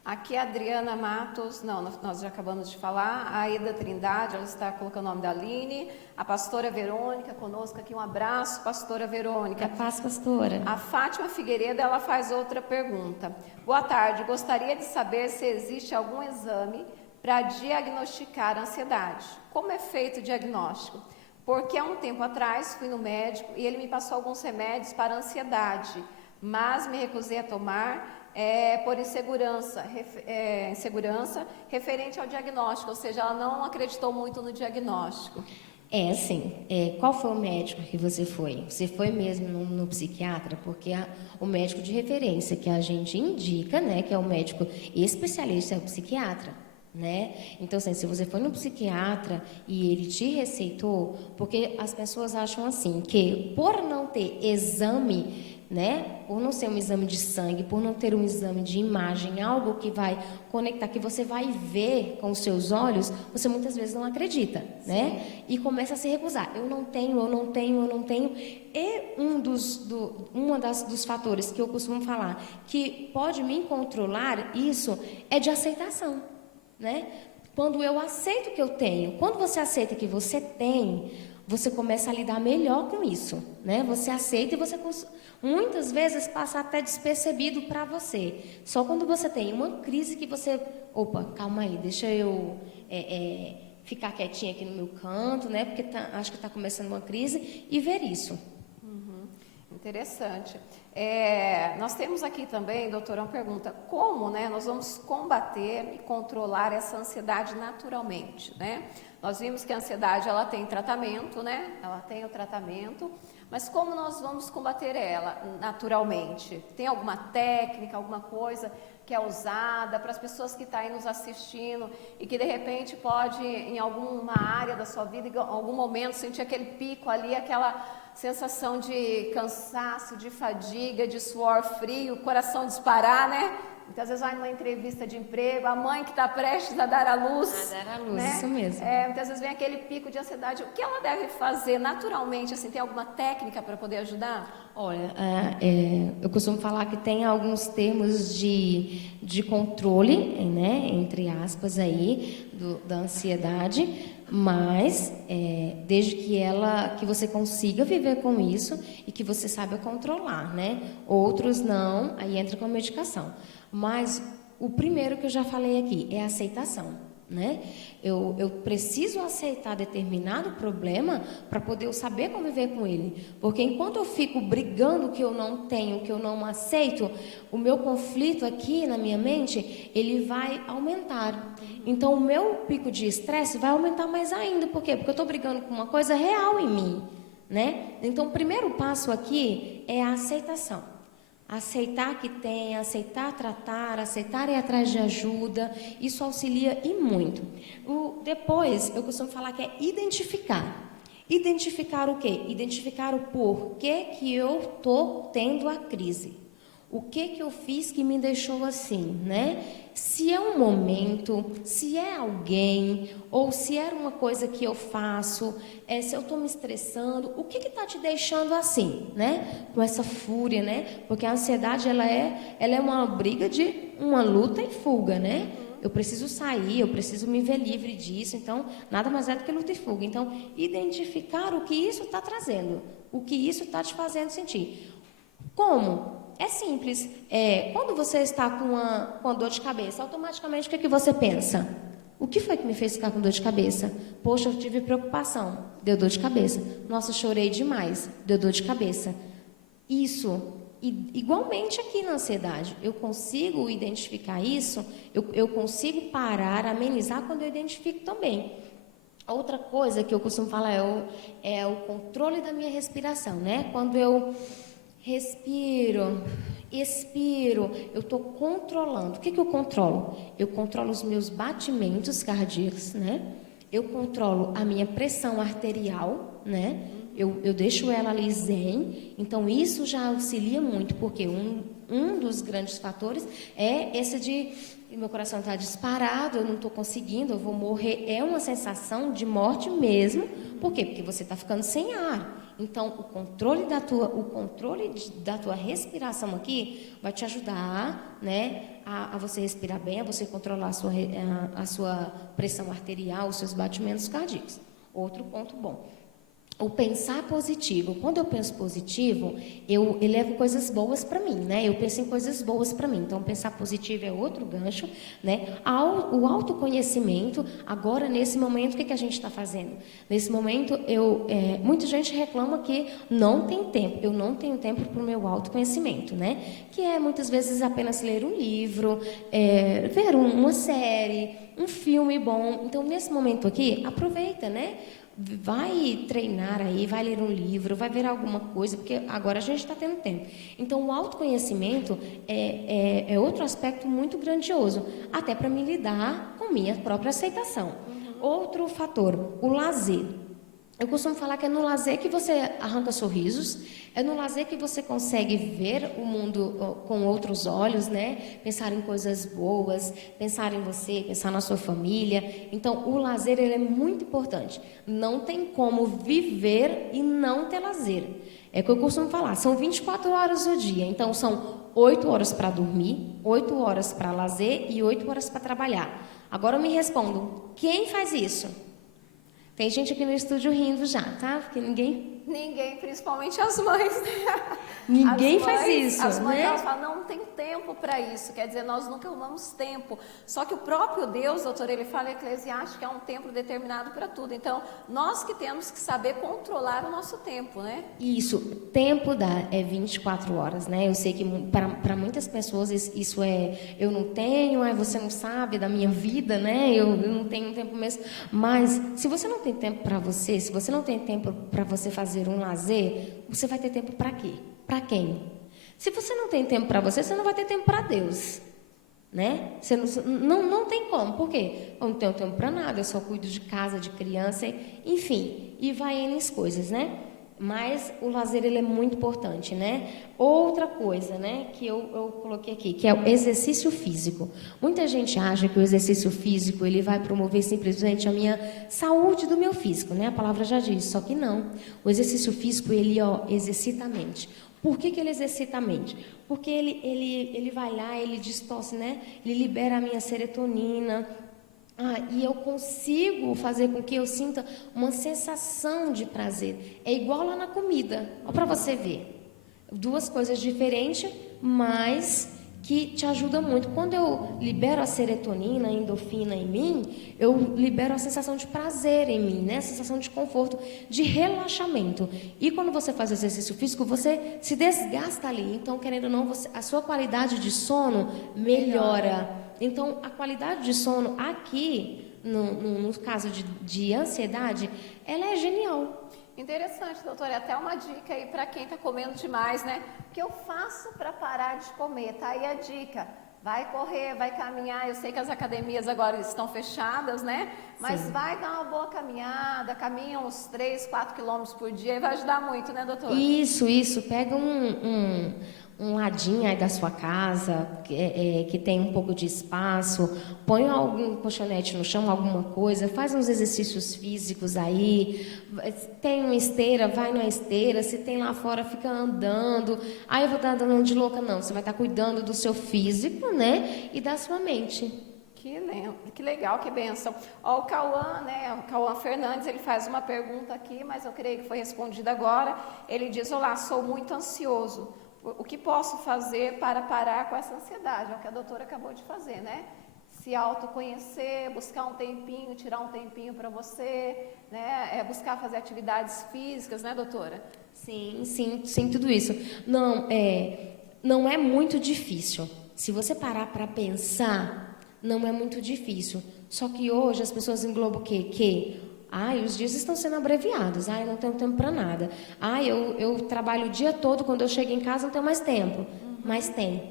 Aqui a Adriana Matos, nós já acabamos de falar, a Aida Trindade, ela está colocando o nome da Aline, a pastora Verônica conosco aqui, um abraço, pastora Verônica. A paz, pastora. A Fátima Figueiredo, ela faz outra pergunta. Boa tarde, gostaria de saber se existe algum exame para diagnosticar a ansiedade. Como é feito o diagnóstico? Porque há um tempo atrás fui no médico e ele me passou alguns remédios para ansiedade, mas me recusei a tomar por insegurança referente ao diagnóstico, ou seja, ela não acreditou muito no diagnóstico. Qual foi o médico que você foi? Você foi mesmo no psiquiatra? Porque o médico de referência que a gente indica, né, que é o médico especialista, é o psiquiatra, né? Então, assim, se você foi no psiquiatra e ele te receitou, porque as pessoas acham assim, que por não ter exame, né, por não ser um exame de sangue, por não ter um exame de imagem, algo que vai conectar, que você vai ver com os seus olhos, você muitas vezes não acredita, né? E começa a se recusar. Eu não tenho. E dos fatores que eu costumo falar que pode me controlar isso é de aceitação, né? Quando eu aceito que eu tenho, quando você aceita que você tem, você começa a lidar melhor com isso, né? Você aceita e você muitas vezes passa até despercebido para você. Só quando você tem uma crise que você, calma aí, deixa eu ficar quietinha aqui no meu canto, né? Porque acho que está começando uma crise e ver isso. Interessante. Nós temos aqui também, doutora, uma pergunta: como, né, nós vamos combater e controlar essa ansiedade naturalmente, né? Nós vimos que a ansiedade, ela tem tratamento, né? Ela tem o tratamento, mas como nós vamos combater ela naturalmente? Tem alguma técnica, alguma coisa que é usada para as pessoas que estão aí nos assistindo e que de repente pode, em alguma área da sua vida, em algum momento, sentir aquele pico ali, aquela sensação de cansaço, de fadiga, de suor frio, coração disparar, né? Muitas vezes vai numa entrevista de emprego, a mãe que está prestes a dar à luz. A dar à luz, né? isso mesmo. Muitas vezes vem aquele pico de ansiedade. O que ela deve fazer naturalmente? Assim, tem alguma técnica para poder ajudar? Olha, eu costumo falar que tem alguns termos de controle, né, entre aspas, aí, da ansiedade, mas desde que você consiga viver com isso e que você saiba controlar, né? Outros não, aí entra com a medicação. Mas o primeiro que eu já falei aqui é a aceitação, né? Eu preciso aceitar determinado problema para poder eu saber conviver com ele. Porque enquanto eu fico brigando que eu não tenho, que eu não aceito, o meu conflito aqui na minha mente, ele vai aumentar. Então, o meu pico de estresse vai aumentar mais ainda. Por quê? Porque eu estou brigando com uma coisa real em mim, né? Então, o primeiro passo aqui é a aceitação. Aceitar que tem, aceitar tratar, aceitar ir atrás de ajuda, isso auxilia e muito. Depois, eu costumo falar que é identificar. Identificar o quê? Identificar o porquê que eu estou tendo a crise. O que eu fiz que me deixou assim, né? Se é um momento, se é alguém, ou se era uma coisa que eu faço, se eu estou me estressando, o que está te deixando assim, né? Com essa fúria, né? Porque a ansiedade, ela é uma briga de uma luta e fuga, né? Eu preciso sair, eu preciso me ver livre disso, então, nada mais é do que luta e fuga. Então, identificar o que isso está trazendo, o que isso está te fazendo sentir. Como? É simples. Quando você está com a dor de cabeça, automaticamente o que você pensa? O que foi que me fez ficar com dor de cabeça? Poxa, eu tive preocupação, deu dor de cabeça. Nossa, chorei demais, deu dor de cabeça. Isso, igualmente aqui na ansiedade, eu consigo identificar isso, eu consigo parar, amenizar quando eu identifico também. Outra coisa que eu costumo falar é o controle da minha respiração, né? Quando eu respiro, expiro, eu estou controlando. O que eu controlo? Eu controlo os meus batimentos cardíacos, né? Eu controlo a minha pressão arterial, né? Eu deixo ela ali zen. Então, isso já auxilia muito, porque um dos grandes fatores é esse de meu coração está disparado, eu não estou conseguindo, eu vou morrer. É uma sensação de morte mesmo. Por quê? Porque você está ficando sem ar. Então, o controle da tua respiração aqui vai te ajudar, né, a você respirar bem, a você controlar a sua pressão arterial, os seus batimentos cardíacos. Outro ponto bom. O pensar positivo. Quando eu penso positivo, eu elevo coisas boas para mim, né? Eu penso em coisas boas para mim. Então, pensar positivo é outro gancho, né? O autoconhecimento. Agora, nesse momento, o que a gente está fazendo? Nesse momento, muita gente reclama que não tem tempo. Eu não tenho tempo para o meu autoconhecimento, né? Que é, muitas vezes, apenas ler um livro, ver uma série, um filme bom. Então, nesse momento aqui, aproveita, né? Vai treinar aí, vai ler um livro, vai ver alguma coisa, porque agora a gente está tendo tempo. Então, o autoconhecimento é outro aspecto muito grandioso, até para me lidar com minha própria aceitação. Outro fator, o lazer. Eu costumo falar que é no lazer que você arranca sorrisos, é no lazer que você consegue ver o mundo com outros olhos, né? Pensar em coisas boas, pensar em você, pensar na sua família. Então, o lazer ele é muito importante. Não tem como viver e não ter lazer. É o que eu costumo falar, são 24 horas do dia. Então, são 8 horas para dormir, 8 horas para lazer e 8 horas para trabalhar. Agora me respondam, quem faz isso? Tem gente aqui no estúdio rindo já, tá? Porque ninguém, principalmente as mães. Ninguém faz isso, as mães, né? Elas falam, não tem tempo para isso. Quer dizer, nós nunca arrumamos tempo. Só que o próprio Deus, doutor, ele fala em Eclesiastes que é um tempo determinado para tudo. Então, nós que temos que saber controlar o nosso tempo, né? Isso, tempo é 24 horas, né? Eu sei que para muitas pessoas isso eu não tenho, você não sabe da minha vida, né? Eu não tenho tempo mesmo. Mas, se você não tem tempo para você, se você não tem tempo para você fazer um lazer, você vai ter tempo para quê? Para quem? Se você não tem tempo para você, você não vai ter tempo para Deus, né? Você não tem como. Por quê? Eu não tenho tempo para nada, eu só cuido de casa, de criança, enfim, e vai N coisas, né? Mas o lazer, ele é muito importante, né? Outra coisa, né, que eu coloquei aqui, que é o exercício físico. Muita gente acha que o exercício físico, ele vai promover simplesmente a minha saúde do meu físico, né? A palavra já diz, só que não. O exercício físico, ele, exercita a mente. Por que ele exercita a mente? Porque ele vai lá, ele distorce, né? Ele libera a minha serotonina. E eu consigo fazer com que eu sinta uma sensação de prazer. É igual lá na comida. Olha para você ver. Duas coisas diferentes, mas que te ajudam muito. Quando eu libero a serotonina, a endorfina em mim, eu libero a sensação de prazer em mim, né? A sensação de conforto, de relaxamento. E quando você faz exercício físico, você se desgasta ali. Então, querendo ou não, a sua qualidade de sono melhora. Então, a qualidade de sono aqui, no caso de ansiedade, ela é genial. Interessante, doutora. Até uma dica aí para quem está comendo demais, né? O que eu faço para parar de comer? Tá aí a dica. Vai correr, vai caminhar. Eu sei que as academias agora estão fechadas, né? Mas sim, vai dar uma boa caminhada. Caminha uns 3, 4 quilômetros por dia e vai ajudar muito, né, doutora? Isso. Pega um ladinho aí da sua casa, que tem um pouco de espaço, põe algum colchonete no chão, alguma coisa, faz uns exercícios físicos aí, tem uma esteira, vai na esteira, se tem lá fora, fica andando. Eu vou estar andando de louca, não, você vai estar cuidando do seu físico, né, e da sua mente. Que legal, que bênção. O Cauã, né, o Cauã Fernandes, ele faz uma pergunta aqui, mas eu creio que foi respondida agora. Ele diz: olá, sou muito ansioso. O que posso fazer para parar com essa ansiedade? É o que a doutora acabou de fazer, né? Se autoconhecer, buscar um tempinho, tirar um tempinho para você, né? Buscar fazer atividades físicas, né, doutora? Sim, tudo isso. Não é muito difícil. Se você parar para pensar, não é muito difícil. Só que hoje as pessoas englobam o quê? Os dias estão sendo abreviados. Eu não tenho tempo para nada. Eu trabalho o dia todo, quando eu chego em casa não tenho mais tempo. Uhum. Mas tem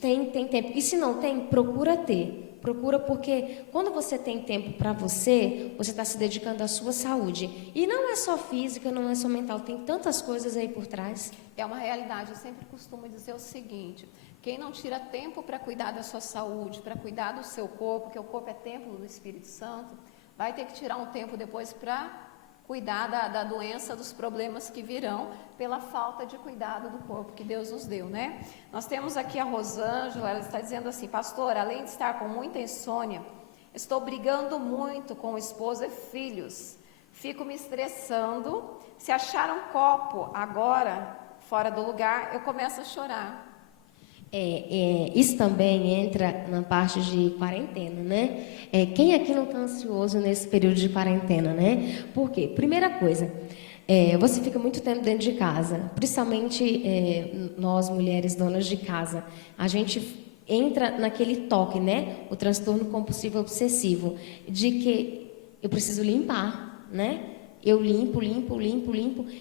tempo. E se não tem, procura ter. Procura, porque quando você tem tempo para você está se dedicando à sua saúde. E não é só física, não é só mental. Tem tantas coisas aí por trás. É uma realidade. Eu sempre costumo dizer o seguinte: quem não tira tempo para cuidar da sua saúde, para cuidar do seu corpo, que o corpo é templo do Espírito Santo, vai ter que tirar um tempo depois para cuidar da doença, dos problemas que virão pela falta de cuidado do corpo que Deus nos deu, né? Nós temos aqui a Rosângela, ela está dizendo assim: pastor, além de estar com muita insônia, estou brigando muito com o esposo e filhos. Fico me estressando. Se achar um copo agora, fora do lugar, eu começo a chorar. Isso também entra na parte de quarentena, né? Quem aqui não está ansioso nesse período de quarentena, né? Por quê? Primeira coisa, você fica muito tempo dentro de casa, principalmente nós, mulheres donas de casa, a gente entra naquele toque, né? O transtorno compulsivo obsessivo, de que eu preciso limpar, né? Eu limpo.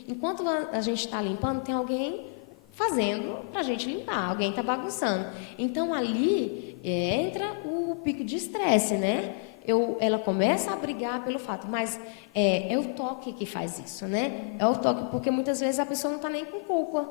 Enquanto a gente está limpando, tem alguém fazendo para a gente limpar, alguém está bagunçando. Então, ali entra o pico de estresse, né? Ela começa a brigar pelo fato, mas é o toque que faz isso, né? É o toque, porque muitas vezes a pessoa não está nem com culpa.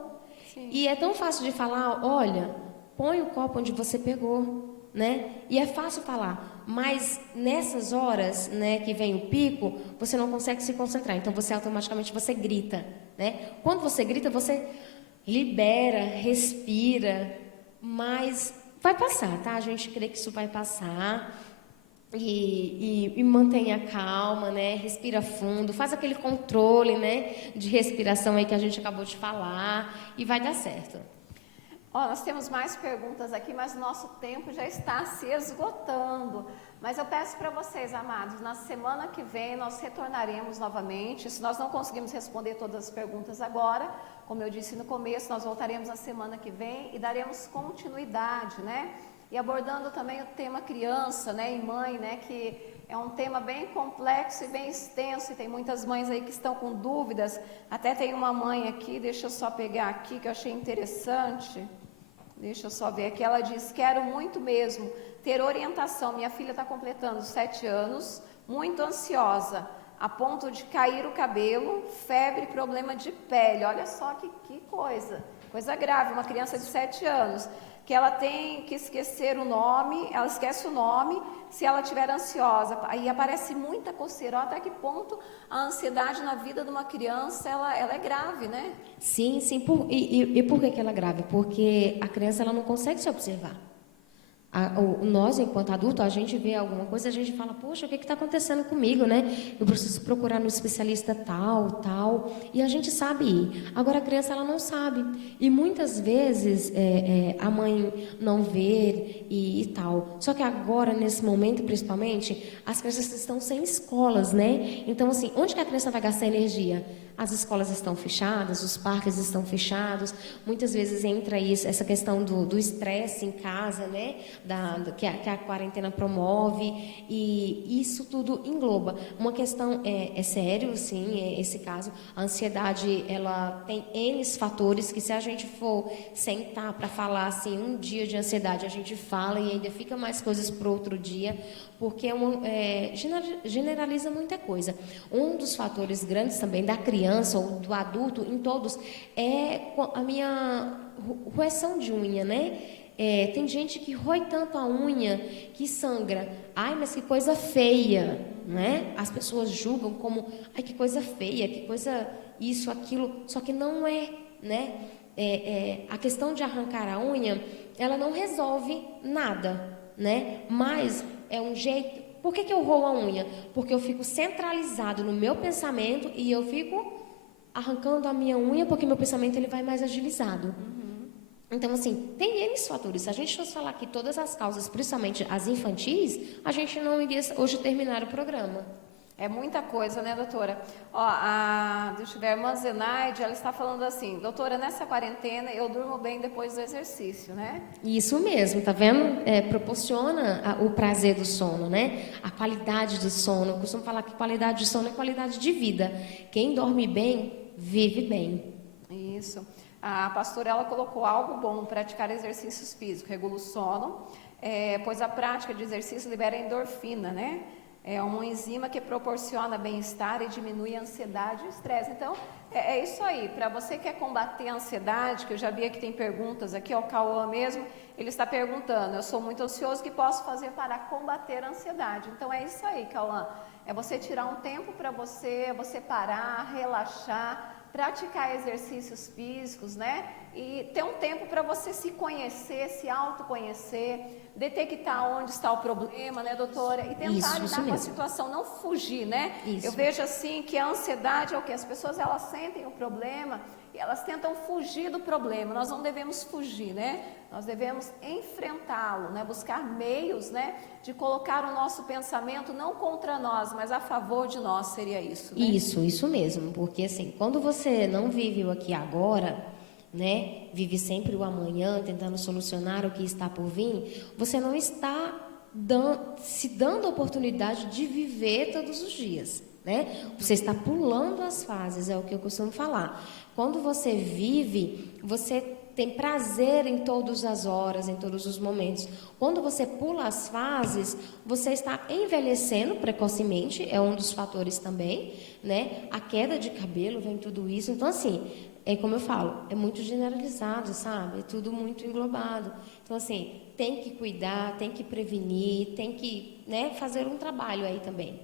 Sim. E é tão fácil de falar: olha, põe o copo onde você pegou, né? E é fácil falar, mas nessas horas, né, que vem o pico, você não consegue se concentrar. Então, você automaticamente grita, né? Quando você grita, você libera, respira, mas vai passar, tá? A gente crê que isso vai passar. E mantenha calma, né? Respira fundo, faz aquele controle, né, de respiração aí que a gente acabou de falar, e vai dar certo. Nós temos mais perguntas aqui, mas o nosso tempo já está se esgotando. Mas eu peço para vocês, amados, na semana que vem nós retornaremos novamente. Se nós não conseguimos responder todas as perguntas agora, como eu disse no começo, nós voltaremos na semana que vem e daremos continuidade, né? E abordando também o tema criança, né, e mãe, né, que é um tema bem complexo e bem extenso, e tem muitas mães aí que estão com dúvidas. Até tem uma mãe aqui, deixa eu só pegar aqui, que eu achei interessante. Deixa eu só ver aqui, ela diz: quero muito mesmo ter orientação, minha filha está completando 7 anos, muito ansiosa, a ponto de cair o cabelo, febre, problema de pele. Olha só que coisa grave. Uma criança de 7 anos, que ela tem que esquecer o nome, ela esquece o nome se ela estiver ansiosa. Aí aparece muita coceira. Até que ponto a ansiedade na vida de uma criança, ela é grave, né? Sim, sim. E por que ela é grave? Porque a criança ela não consegue se observar. Nós, enquanto adulto, a gente vê alguma coisa, a gente fala, poxa, o que está acontecendo comigo, né? Eu preciso procurar no especialista tal, e a gente sabe ir. Agora, a criança, ela não sabe. E muitas vezes, a mãe não vê e tal. Só que agora, nesse momento, principalmente, as crianças estão sem escolas, né? Então, assim, onde que a criança vai gastar energia? As escolas estão fechadas, os parques estão fechados, muitas vezes entra isso, essa questão do estresse em casa, né? Que a quarentena promove, e isso tudo engloba. Uma questão é sério, sim, esse caso. A ansiedade, ela tem N fatores que, se a gente for sentar para falar assim, um dia de ansiedade, a gente fala e ainda fica mais coisas para outro dia, porque generaliza muita coisa. Um dos fatores grandes também da criança ou do adulto, em todos, é a minha roeção de unha, né? Tem gente que rói tanto a unha que sangra. Ai, mas que coisa feia, né? As pessoas julgam como, ai, que coisa feia, que coisa isso, aquilo, só que não é, né? A questão de arrancar a unha, ela não resolve nada, né? Mas é um jeito. Por que eu roo a unha? Porque eu fico centralizado no meu pensamento e eu fico arrancando a minha unha porque meu pensamento ele vai mais agilizado. Então, assim, tem N fatores. Se a gente fosse falar aqui todas as causas, principalmente as infantis, a gente não iria hoje terminar o programa. É muita coisa, né, doutora? Deixa eu ver, a irmã Zenaide, ela está falando assim, doutora, nessa quarentena eu durmo bem depois do exercício, né? Isso mesmo, tá vendo? Proporciona o prazer do sono, né? A qualidade do sono. Eu costumo falar que qualidade de sono é qualidade de vida. Quem dorme bem, vive bem. Isso. A pastora, ela colocou algo bom, praticar exercícios físicos, regula o sono, pois a prática de exercício libera endorfina, né? É uma enzima que proporciona bem-estar e diminui a ansiedade e o estresse. Então, é isso aí. Para você que quer combater a ansiedade, que eu já vi que tem perguntas aqui, o Cauã mesmo, ele está perguntando, eu sou muito ansioso, o que posso fazer para combater a ansiedade? Então, é isso aí, Cauã. É você tirar um tempo para você parar, relaxar, praticar exercícios físicos, né? E ter um tempo para você se conhecer, se autoconhecer, detectar onde está o problema, né, doutora? E tentar lidar com a situação, não fugir, né? Isso. Eu vejo assim que a ansiedade é o que? As pessoas, elas sentem o problema e elas tentam fugir do problema. Nós não devemos fugir, né? Nós devemos enfrentá-lo, né? Buscar meios, né? De colocar o nosso pensamento não contra nós, mas a favor de nós, seria isso, né? Isso mesmo, porque assim, quando você não vive o aqui e agora, né? Vive sempre o amanhã, tentando solucionar o que está por vir, você não está se dando a oportunidade de viver todos os dias, né? Você está pulando as fases, é o que eu costumo falar. Quando você vive, você tem prazer em todas as horas, em todos os momentos. Quando você pula as fases, você está envelhecendo precocemente, é um dos fatores também, né? A queda de cabelo vem tudo isso. Então, assim, como eu falo, é muito generalizado, sabe? É tudo muito englobado. Então, assim, tem que cuidar, tem que prevenir, tem que, né, fazer um trabalho aí também.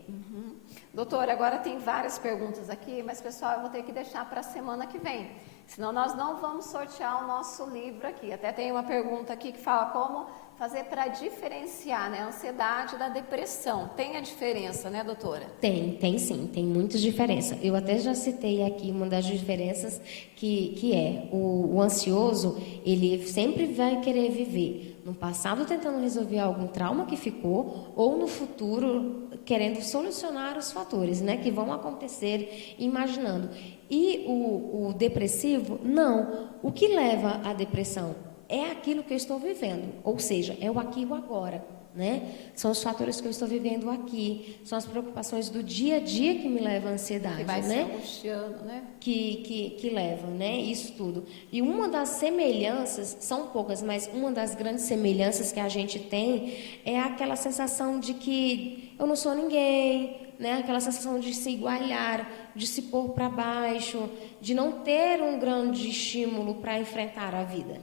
Doutora, agora tem várias perguntas aqui, mas, pessoal, eu vou ter que deixar para a semana que vem. Senão nós não vamos sortear o nosso livro aqui. Até tem uma pergunta aqui que fala como fazer para diferenciar, né, a ansiedade da depressão. Tem a diferença, né, doutora? Tem sim, tem muita diferença. Eu até já citei aqui uma das diferenças que é o ansioso, ele sempre vai querer viver no passado tentando resolver algum trauma que ficou ou no futuro querendo solucionar os fatores, né, que vão acontecer, imaginando. E o depressivo, não. O que leva à depressão é aquilo que eu estou vivendo, ou seja, é o aqui e o agora, né? São os fatores que eu estou vivendo aqui, são as preocupações do dia a dia que me levam à ansiedade, que vai né? se angustiando, né? Que levam, né? Isso tudo. E uma das semelhanças, são poucas, mas uma das grandes semelhanças que a gente tem é aquela sensação de que eu não sou ninguém, né? Aquela sensação de se igualar, de se pôr para baixo, de não ter um grande estímulo para enfrentar a vida.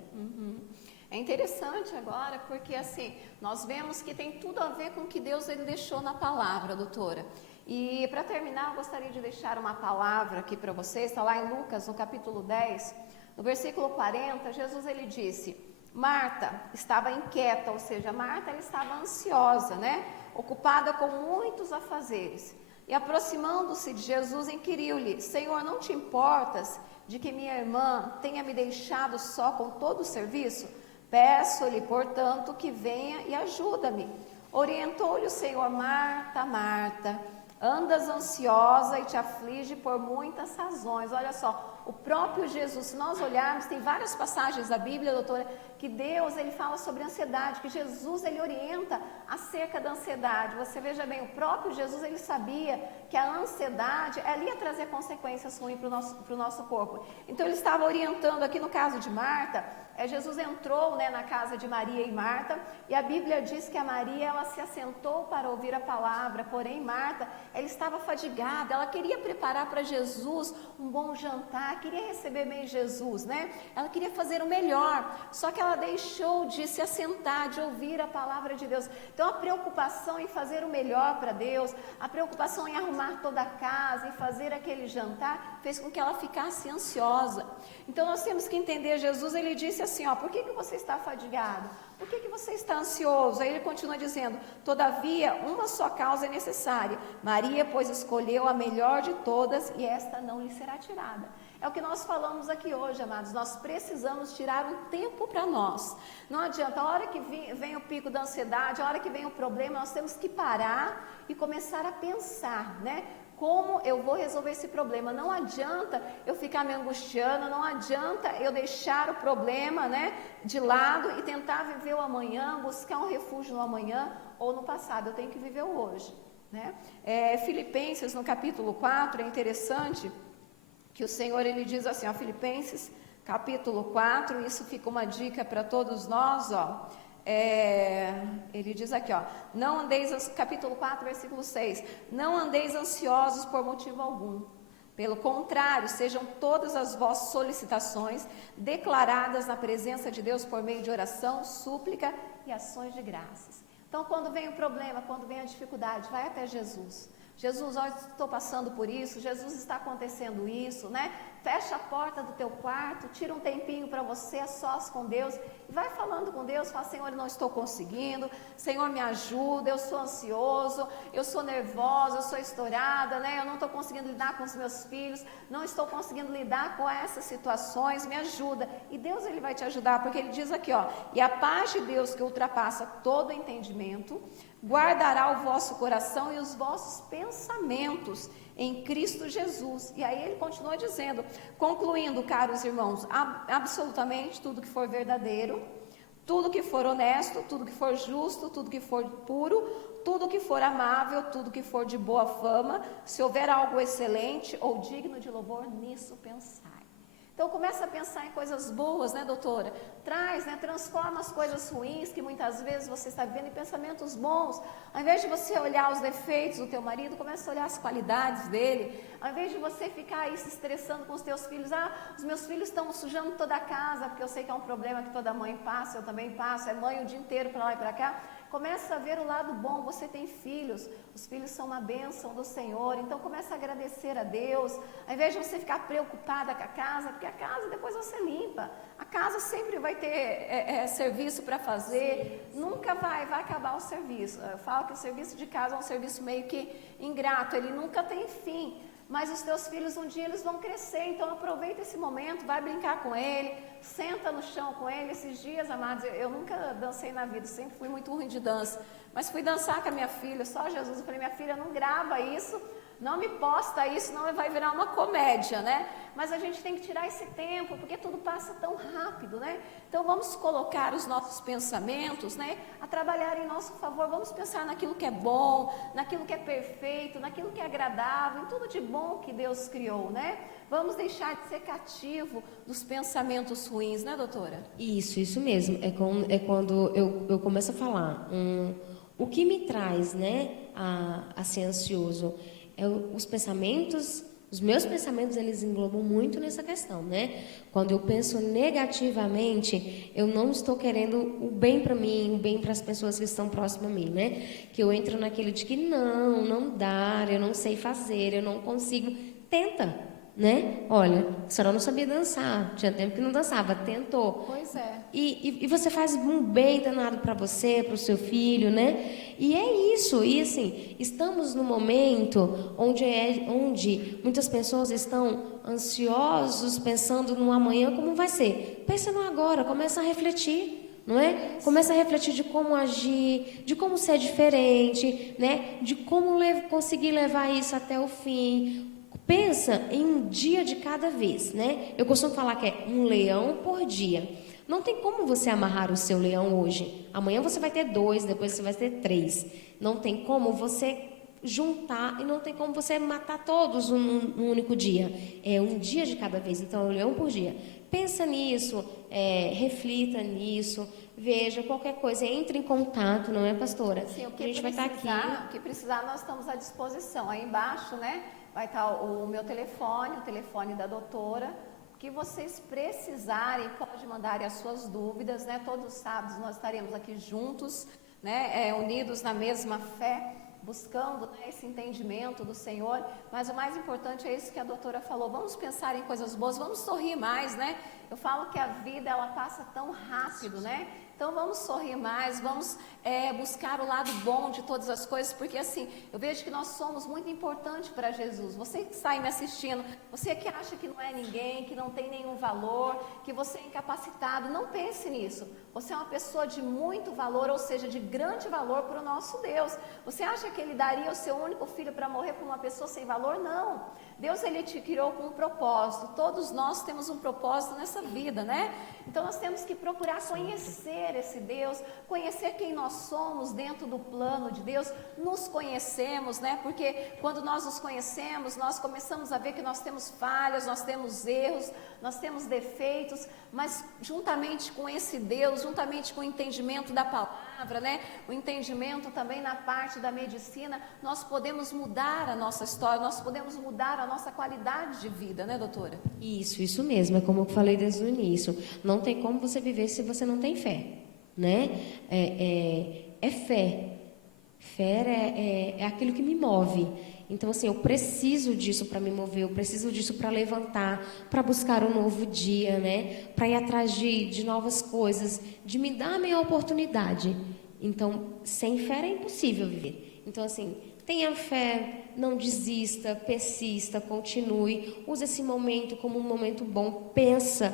É interessante agora, porque assim, nós vemos que tem tudo a ver com o que Deus ele deixou na palavra, doutora. E para terminar, eu gostaria de deixar uma palavra aqui para vocês, está lá em Lucas, no capítulo 10, no versículo 40, Jesus ele disse: Marta estava inquieta, ou seja, Marta ela estava ansiosa, né? Ocupada com muitos afazeres. E aproximando-se de Jesus, inquiriu-lhe: Senhor, não te importas de que minha irmã tenha me deixado só com todo o serviço? Peço-lhe, portanto, que venha e ajuda-me. Orientou-lhe o Senhor: Marta, Marta, andas ansiosa e te aflige por muitas razões. Olha só, o próprio Jesus, se nós olharmos, tem várias passagens da Bíblia, doutora, que Deus, ele fala sobre ansiedade, que Jesus, ele orienta acerca da ansiedade. Você veja bem, o próprio Jesus, ele sabia que a ansiedade, ela ia trazer consequências ruins para o nosso corpo. Então, ele estava orientando aqui no caso de Marta. Jesus entrou, né, na casa de Maria e Marta, e a Bíblia diz que a Maria, ela se assentou para ouvir a palavra, porém Marta, ela estava fadigada, ela queria preparar para Jesus um bom jantar, queria receber bem Jesus, né? Ela queria fazer o melhor, só que ela deixou de se assentar, de ouvir a palavra de Deus. Então a preocupação em fazer o melhor para Deus, a preocupação em arrumar toda a casa, em fazer aquele jantar, fez com que ela ficasse ansiosa. Então nós temos que entender, Jesus ele disse assim, ó, por que você está fadigado? Por que você está ansioso? Aí ele continua dizendo: todavia, uma só causa é necessária. Maria, pois, escolheu a melhor de todas e esta não lhe será tirada. É o que nós falamos aqui hoje, amados. Nós precisamos tirar um tempo para nós. Não adianta, a hora que vem o pico da ansiedade, a hora que vem o problema, nós temos que parar e começar a pensar, né? Como eu vou resolver esse problema? Não adianta eu ficar me angustiando, não adianta eu deixar o problema, né, de lado e tentar viver o amanhã, buscar um refúgio no amanhã ou no passado. Eu tenho que viver o hoje, né? Filipenses, no capítulo 4, é interessante que o Senhor, ele diz assim, ó, Filipenses, capítulo 4, isso fica uma dica para todos nós, ó. Ele diz aqui, ó, não andeis, capítulo 4, versículo 6, não andeis ansiosos por motivo algum, pelo contrário, sejam todas as vossas solicitações declaradas na presença de Deus por meio de oração, súplica e ações de graças. Então, quando vem o problema, quando vem a dificuldade, vai até Jesus. Jesus, olha, estou passando por isso, Jesus está acontecendo isso, né? Fecha a porta do teu quarto, tira um tempinho para você, a sós com Deus, e vai falando com Deus, fala: Senhor, eu não estou conseguindo, Senhor, me ajuda, eu sou ansioso, eu sou nervosa, eu sou estourada, né? Eu não estou conseguindo lidar com os meus filhos, não estou conseguindo lidar com essas situações, me ajuda. E Deus, ele vai te ajudar, porque ele diz aqui, ó, e a paz de Deus que ultrapassa todo entendimento, guardará o vosso coração e os vossos pensamentos em Cristo Jesus. E aí ele continua dizendo, concluindo, caros irmãos, absolutamente tudo que for verdadeiro, tudo que for honesto, tudo que for justo, tudo que for puro, tudo que for amável, tudo que for de boa fama, se houver algo excelente ou digno de louvor, nisso pensai. Então começa a pensar em coisas boas, né, doutora? Traz, né, transforma as coisas ruins que muitas vezes você está vivendo em pensamentos bons. Ao invés de você olhar os defeitos do teu marido, começa a olhar as qualidades dele. Ao invés de você ficar aí se estressando com os teus filhos, os meus filhos estão sujando toda a casa, porque eu sei que é um problema que toda mãe passa, eu também passo, é mãe o dia inteiro para lá e para cá. Começa a ver o lado bom, você tem filhos, os filhos são uma bênção do Senhor, então começa a agradecer a Deus, ao invés de você ficar preocupada com a casa, porque a casa depois você limpa, a casa sempre vai ter serviço para fazer, nunca vai acabar o serviço. Eu falo que o serviço de casa é um serviço meio que ingrato, ele nunca tem fim, mas os teus filhos um dia eles vão crescer, então aproveita esse momento, vai brincar com ele, senta no chão com ele. Esses dias, amados, eu nunca dancei na vida, sempre fui muito ruim de dança, mas fui dançar com a minha filha, só Jesus. Eu falei: minha filha, não grava isso, não me posta isso, senão vai virar uma comédia, né? Mas a gente tem que tirar esse tempo, porque tudo passa tão rápido, né? Então vamos colocar os nossos pensamentos, né, a trabalhar em nosso favor. Vamos pensar naquilo que é bom, naquilo que é perfeito, naquilo que é agradável, em tudo de bom que Deus criou, né? Vamos deixar de ser cativo dos pensamentos ruins, né, doutora? Isso mesmo. É quando eu começo a falar o que me traz, né, a ser ansioso é os pensamentos. Os meus pensamentos, eles englobam muito nessa questão, né? Quando eu penso negativamente, eu não estou querendo o bem para mim, o bem para as pessoas que estão próximas a mim, né? Que eu entro naquele de que não dá, eu não sei fazer, eu não consigo. Tenta, né? Olha, a senhora não sabia dançar, tinha tempo que não dançava, tentou. Pois é. E você faz um bem danado para você, para o seu filho, né? E é isso. E assim, estamos num momento onde muitas pessoas estão ansiosos, pensando no amanhã como vai ser. Pensa no agora, começa a refletir, não é? Começa a refletir de como agir, de como ser diferente, né? De como conseguir levar isso até o fim. Pensa em um dia de cada vez, né? Eu costumo falar que é um leão por dia. Não tem como você amarrar o seu leão hoje. Amanhã você vai ter 2, depois você vai ter 3. Não tem como você juntar e não tem como você matar todos num único dia. É um dia de cada vez, então é um leão por dia. Pensa nisso, reflita nisso, veja qualquer coisa, entre em contato, não é, pastora? Sim, a gente vai estar aqui. O que precisar, nós estamos à disposição. Aí embaixo, né, vai estar o meu telefone, o telefone da doutora. O que vocês precisarem, pode mandar as suas dúvidas, né? Todos os sábados nós estaremos aqui juntos, né? Unidos na mesma fé, buscando, né, esse entendimento do Senhor. Mas o mais importante é isso que a doutora falou. Vamos pensar em coisas boas, vamos sorrir mais, né? Eu falo que a vida, ela passa tão rápido, né? Então vamos sorrir mais, vamos buscar o lado bom de todas as coisas, porque assim, eu vejo que nós somos muito importantes para Jesus. Você que está aí me assistindo, você que acha que não é ninguém, que não tem nenhum valor, que você é incapacitado, não pense nisso. Você é uma pessoa de muito valor, ou seja, de grande valor para o nosso Deus. Você acha que Ele daria o seu único filho para morrer por uma pessoa sem valor? Não. Deus, Ele te criou com um propósito. Todos nós temos um propósito nessa vida, né? Então nós temos que procurar conhecer esse Deus, conhecer quem nós somos dentro do plano de Deus, nos conhecemos, né? Porque quando nós nos conhecemos, nós começamos a ver que nós temos falhas, nós temos erros, nós temos defeitos, mas juntamente com esse Deus, juntamente com o entendimento da palavra, né? O entendimento também na parte da medicina, nós podemos mudar a nossa história, nós podemos mudar a nossa qualidade de vida, né, doutora? Isso mesmo, é como eu falei desde o início. Não tem como você viver se você não tem fé, né? É fé. Fé é aquilo que me move. Então, assim, eu preciso disso para me mover, eu preciso disso para levantar, para buscar um novo dia, né? Para ir atrás de novas coisas, de me dar a minha oportunidade. Então, sem fé é impossível viver. Então, assim, tenha fé, não desista, persista, continue, use esse momento como um momento bom, pensa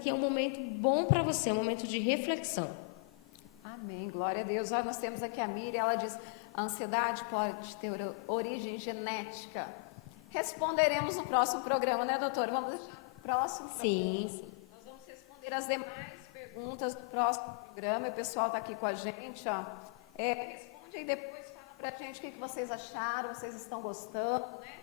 que é um momento bom para você, um momento de reflexão. Amém, glória a Deus. Nós temos aqui a Miriam, ela diz, a ansiedade pode ter origem genética. Responderemos no próximo programa, né, doutora? Vamos deixar o próximo programa. Sim. Nós vamos responder as demais perguntas do próximo programa, e o pessoal está aqui com a gente, ó. Responde aí depois, fala pra gente o que vocês acharam, vocês estão gostando, né?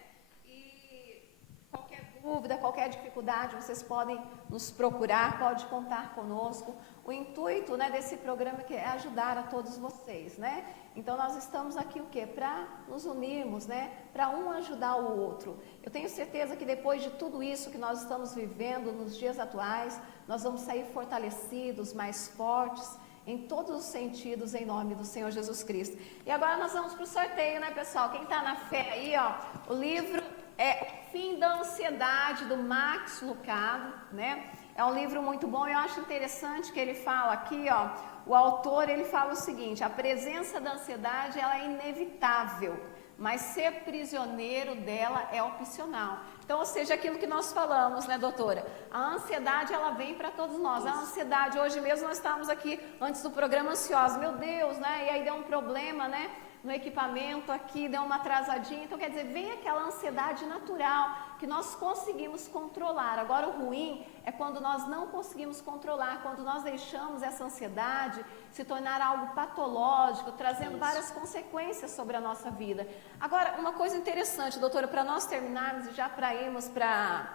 E qualquer dúvida, qualquer dificuldade, vocês podem nos procurar, pode contar conosco. O intuito, né, desse programa é ajudar a todos vocês, né? Então nós estamos aqui o quê? Para nos unirmos, né? Para um ajudar o outro. Eu tenho certeza que depois de tudo isso que nós estamos vivendo nos dias atuais, nós vamos sair fortalecidos, mais fortes, em todos os sentidos, em nome do Senhor Jesus Cristo. E agora nós vamos para o sorteio, né, pessoal? Quem está na fé aí, ó, o livro é O Fim da Ansiedade, do Max Lucado, né? É um livro muito bom, eu acho interessante que ele fala aqui, ó, o autor, ele fala o seguinte, a presença da ansiedade, ela é inevitável, mas ser prisioneiro dela é opcional. Então, ou seja, aquilo que nós falamos, né, doutora? A ansiedade, ela vem para todos nós. A ansiedade, hoje mesmo nós estávamos aqui, antes do programa, ansiosos. Meu Deus, né? E aí deu um problema, né? No equipamento aqui, deu uma atrasadinha. Então, quer dizer, vem aquela ansiedade natural que nós conseguimos controlar. Agora, o ruim é quando nós não conseguimos controlar, quando nós deixamos essa ansiedade se tornar algo patológico, trazendo várias consequências sobre a nossa vida. Agora, uma coisa interessante, doutora, para nós terminarmos e já para irmos para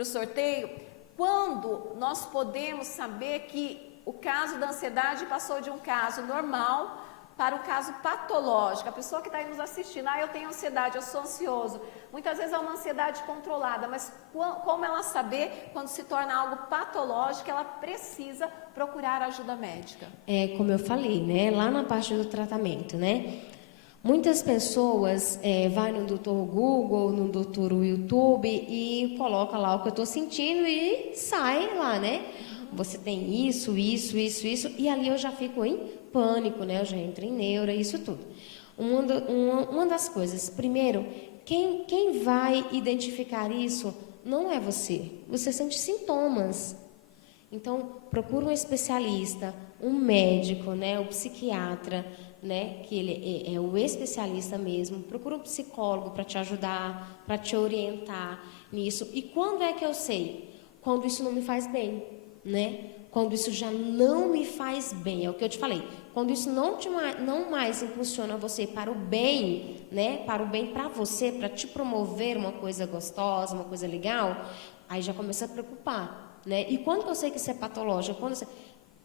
o sorteio, quando nós podemos saber que o caso da ansiedade passou de um caso normal para o caso patológico, a pessoa que está aí nos assistindo, eu tenho ansiedade, eu sou ansioso. Muitas vezes é uma ansiedade controlada, mas como ela saber quando se torna algo patológico, ela precisa procurar ajuda médica? Como eu falei, né? Lá na parte do tratamento, né? Muitas pessoas vai no Dr. Google, no Dr. YouTube e coloca lá o que eu estou sentindo e sai lá, né? Você tem isso, e ali eu já fico em pânico, né? Eu já entro em neura, isso tudo. Uma das coisas, primeiro, quem vai identificar isso não é você. Você sente sintomas. Então, procura um especialista, um médico, né? Um psiquiatra, né? Que ele é o especialista mesmo. Procura um psicólogo para te ajudar, para te orientar nisso. E quando é que eu sei? Quando isso não me faz bem, né? Quando isso já não me faz bem, é o que eu te falei. Quando isso não mais impulsiona você para o bem, né? Para o bem para você, para te promover uma coisa gostosa, uma coisa legal, aí já começa a preocupar, né? E quando eu sei que isso é patológico,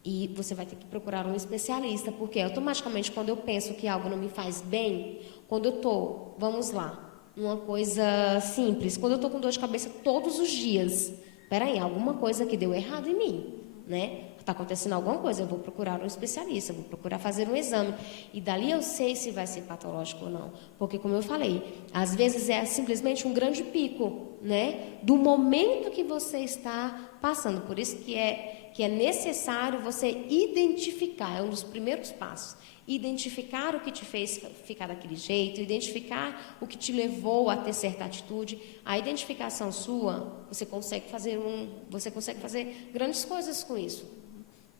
e você vai ter que procurar um especialista, porque automaticamente quando eu penso que algo não me faz bem, quando eu estou, vamos lá, uma coisa simples, quando eu estou com dor de cabeça todos os dias, peraí, alguma coisa que deu errado em mim, né? Está acontecendo alguma coisa, eu vou procurar um especialista, vou procurar fazer um exame. E dali eu sei se vai ser patológico ou não. Porque, como eu falei, às vezes é simplesmente um grande pico, né? Do momento que você está passando. Por isso que é necessário você identificar, é um dos primeiros passos. Identificar o que te fez ficar daquele jeito, identificar o que te levou a ter certa atitude. A identificação sua, você consegue fazer grandes coisas com isso.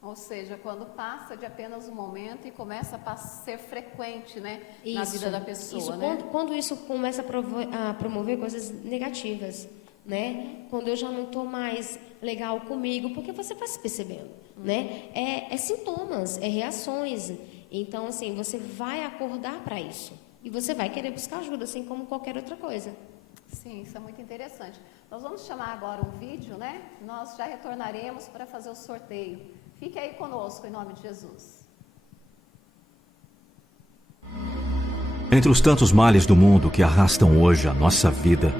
Ou seja, quando passa de apenas um momento e começa a ser frequente, né, na vida da pessoa, isso, né? Quando isso começa a promover coisas negativas, né? Quando eu já não estou mais legal comigo, porque você vai se percebendo, né? É sintomas, é reações. Então, assim, você vai acordar para isso. E você vai querer buscar ajuda, assim como qualquer outra coisa. Sim, isso é muito interessante. Nós vamos chamar agora um vídeo, né? Nós já retornaremos para fazer o sorteio. Fique aí conosco, em nome de Jesus. Entre os tantos males do mundo que arrastam hoje a nossa vida,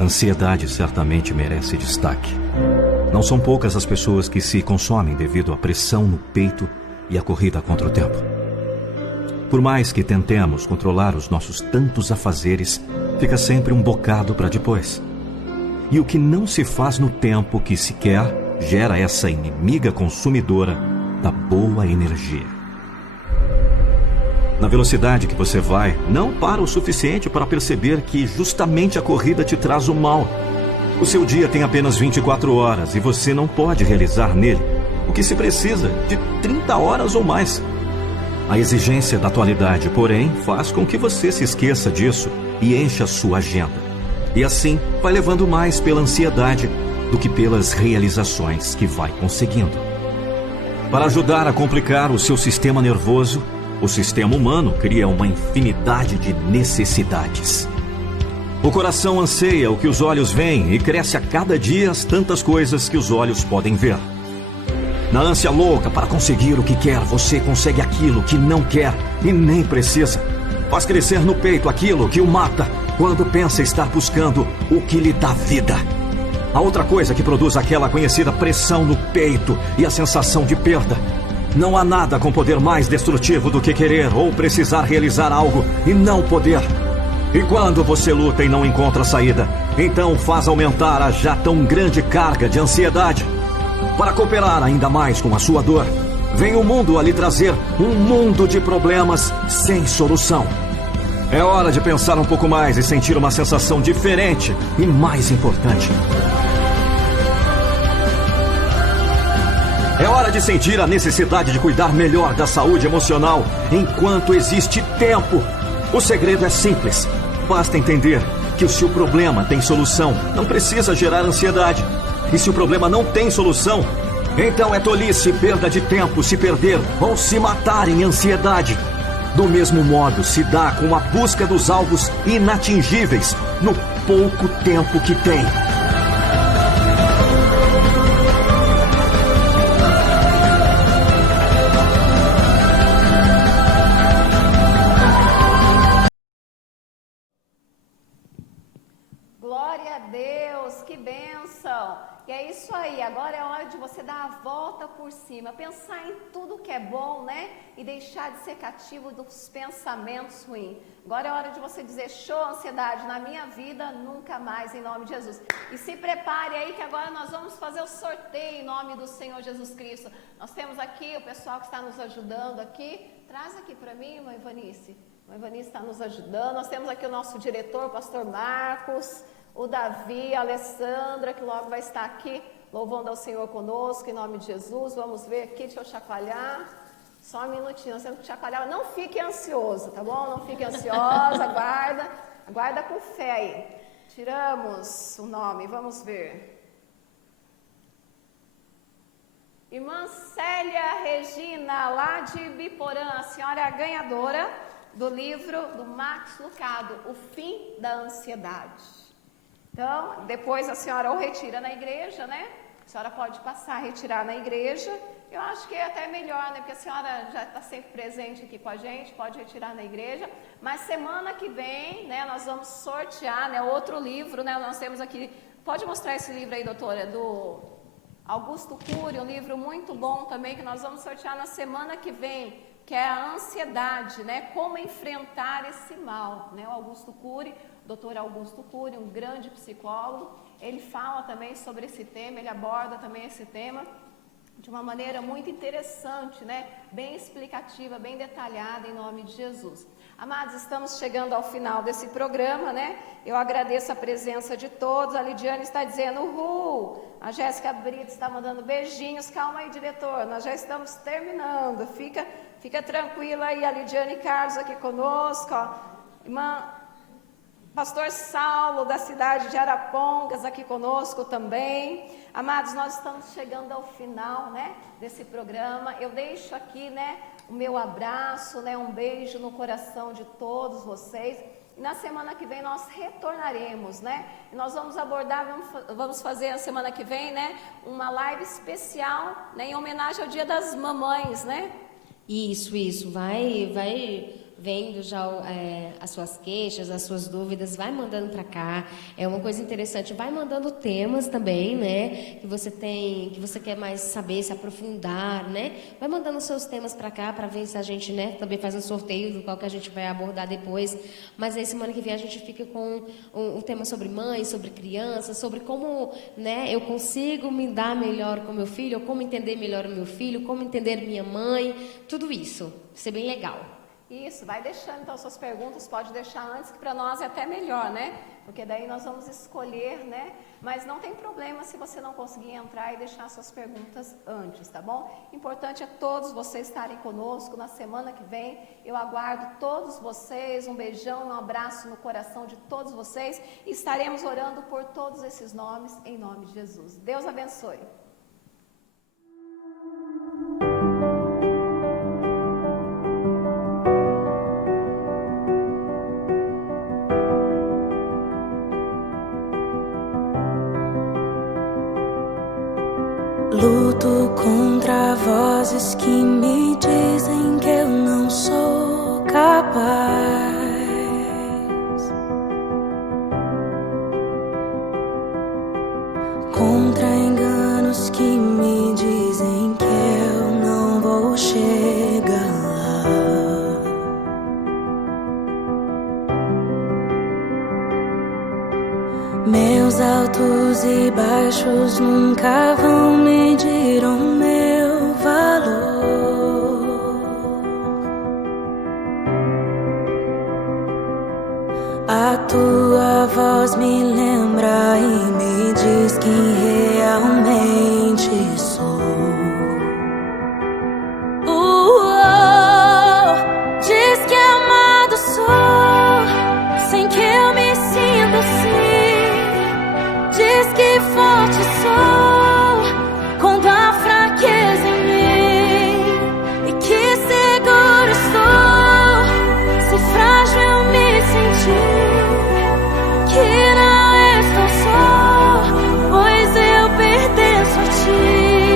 a ansiedade certamente merece destaque. Não são poucas as pessoas que se consomem devido à pressão no peito e à corrida contra o tempo. Por mais que tentemos controlar os nossos tantos afazeres, fica sempre um bocado para depois. E o que não se faz no tempo que se quer, gera essa inimiga consumidora da boa energia. Na velocidade que você vai, não para o suficiente para perceber que justamente a corrida te traz o mal. O seu dia tem apenas 24 horas e você não pode realizar nele o que se precisa de 30 horas ou mais. A exigência da atualidade, porém, faz com que você se esqueça disso e encha sua agenda. E assim, vai levando mais pela ansiedade do que pelas realizações que vai conseguindo. Para ajudar a complicar o seu sistema nervoso, o sistema humano cria uma infinidade de necessidades. O coração anseia o que os olhos veem e cresce a cada dia as tantas coisas que os olhos podem ver. Na ânsia louca para conseguir o que quer, você consegue aquilo que não quer e nem precisa. Faz crescer no peito aquilo que o mata quando pensa estar buscando o que lhe dá vida. A outra coisa que produz aquela conhecida pressão no peito e a sensação de perda. Não há nada com poder mais destrutivo do que querer ou precisar realizar algo e não poder. E quando você luta e não encontra saída, então faz aumentar a já tão grande carga de ansiedade. Para cooperar ainda mais com a sua dor, vem o mundo a lhe trazer um mundo de problemas sem solução. É hora de pensar um pouco mais e sentir uma sensação diferente e mais importante. É hora de sentir a necessidade de cuidar melhor da saúde emocional enquanto existe tempo. O segredo é simples. Basta entender que se o problema tem solução, não precisa gerar ansiedade. E se o problema não tem solução, então é tolice e perda de tempo se perder ou se matar em ansiedade. Do mesmo modo se dá com a busca dos alvos inatingíveis no pouco tempo que tem. bênção! E é isso aí, agora é hora de você dar a volta por cima, pensar em tudo que é bom, né? E deixar de ser cativo dos pensamentos ruins. Agora é hora de você dizer, show, ansiedade, na minha vida, nunca mais, em nome de Jesus. E se prepare aí que agora nós vamos fazer o sorteio em nome do Senhor Jesus Cristo. Nós temos aqui o pessoal que está nos ajudando aqui. Traz aqui para mim, irmã Ivanice. A Ivanice está nos ajudando. Nós temos aqui o nosso diretor, o pastor Marcos, o Davi, a Alessandra, que logo vai estar aqui louvando ao Senhor conosco, em nome de Jesus. Vamos ver aqui, deixa eu chacoalhar. Só um minutinho, nós temos que chacoalhar. Não fique ansioso, tá bom? Não fique ansiosa, aguarda com fé aí. Tiramos o nome, vamos ver. Irmã Célia Regina, lá de Biporã, a senhora é a ganhadora do livro do Max Lucado, O Fim da Ansiedade. Então, depois a senhora ou retira na igreja, né? A senhora pode passar a retirar na igreja. Eu acho que é até melhor, né? Porque a senhora já está sempre presente aqui com a gente, pode retirar na igreja. Mas semana que vem, né, nós vamos sortear, né, outro livro, né? Nós temos aqui, pode mostrar esse livro aí, doutora, do Augusto Cury, um livro muito bom também, que nós vamos sortear na semana que vem, que é a ansiedade, né? Como enfrentar esse mal, né? O Augusto Cury, doutor Augusto Cury, um grande psicólogo, ele fala também sobre esse tema, ele aborda também esse tema de uma maneira muito interessante, né? Bem explicativa, bem detalhada, em nome de Jesus. Amados, estamos chegando ao final desse programa, né? Eu agradeço a presença de todos. A Lidiane está dizendo uhul. A Jéssica Brito está mandando beijinhos. Calma aí, diretor, nós já estamos terminando. Fica tranquila aí. A Lidiane Carlos aqui conosco, ó. Irmã Pastor Saulo, da cidade de Arapongas, aqui conosco também. Amados, nós estamos chegando ao final, né, desse programa. Eu deixo aqui, né, o meu abraço, né, um beijo no coração de todos vocês. E na semana que vem nós retornaremos, né? E nós vamos abordar, vamos fazer a semana que vem, né, uma live especial, né, em homenagem ao Dia das Mamães, né? Isso, vai vendo já as suas queixas, as suas dúvidas, vai mandando para cá. É uma coisa interessante, vai mandando temas também, né? Que você quer mais saber, se aprofundar, né? Vai mandando seus temas para cá para ver se a gente, né, também faz um sorteio do qual que a gente vai abordar depois. Mas aí semana que vem a gente fica com um tema sobre mãe, sobre criança, sobre como, né, eu consigo me dar melhor com meu filho, ou como entender melhor o meu filho, como entender minha mãe, tudo isso. Vai ser bem legal. Isso, vai deixando então suas perguntas, pode deixar antes, que para nós é até melhor, né? Porque daí nós vamos escolher, né? Mas não tem problema se você não conseguir entrar e deixar suas perguntas antes, tá bom? Importante é todos vocês estarem conosco na semana que vem. Eu aguardo todos vocês, um beijão, um abraço no coração de todos vocês. E estaremos orando por todos esses nomes, em nome de Jesus. Deus abençoe. Luto contra vozes que me dizem que eu não sou capaz, contra enganos que me dizem que eu não vou chegar lá. Meus altos e baixos nunca vão medir o meu valor. A tua voz me lembra e me diz quem realmente sou. Diz que amado sou, sem que eu me sinta assim. Diz que forte sou quando há fraqueza em mim, e que seguro estou se frágil eu me sentir, que não estou só, pois eu pertenço a ti.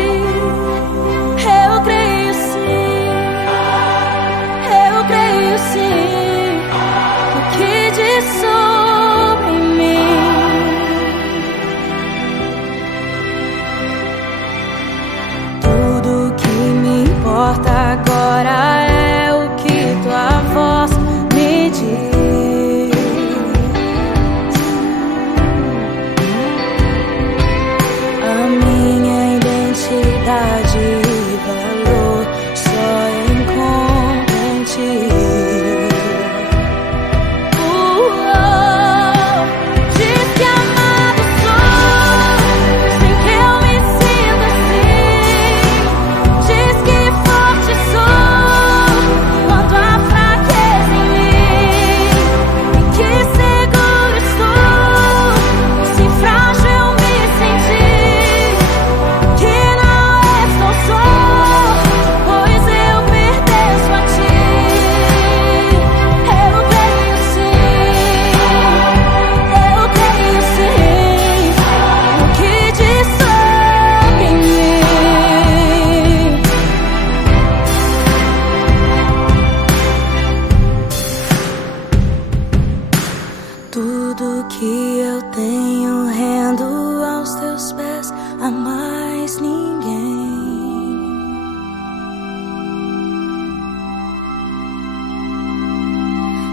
eu tenho, rendo aos teus pés, a mais ninguém.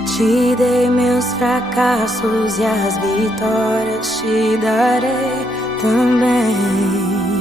Te dei meus fracassos e as vitórias te darei também.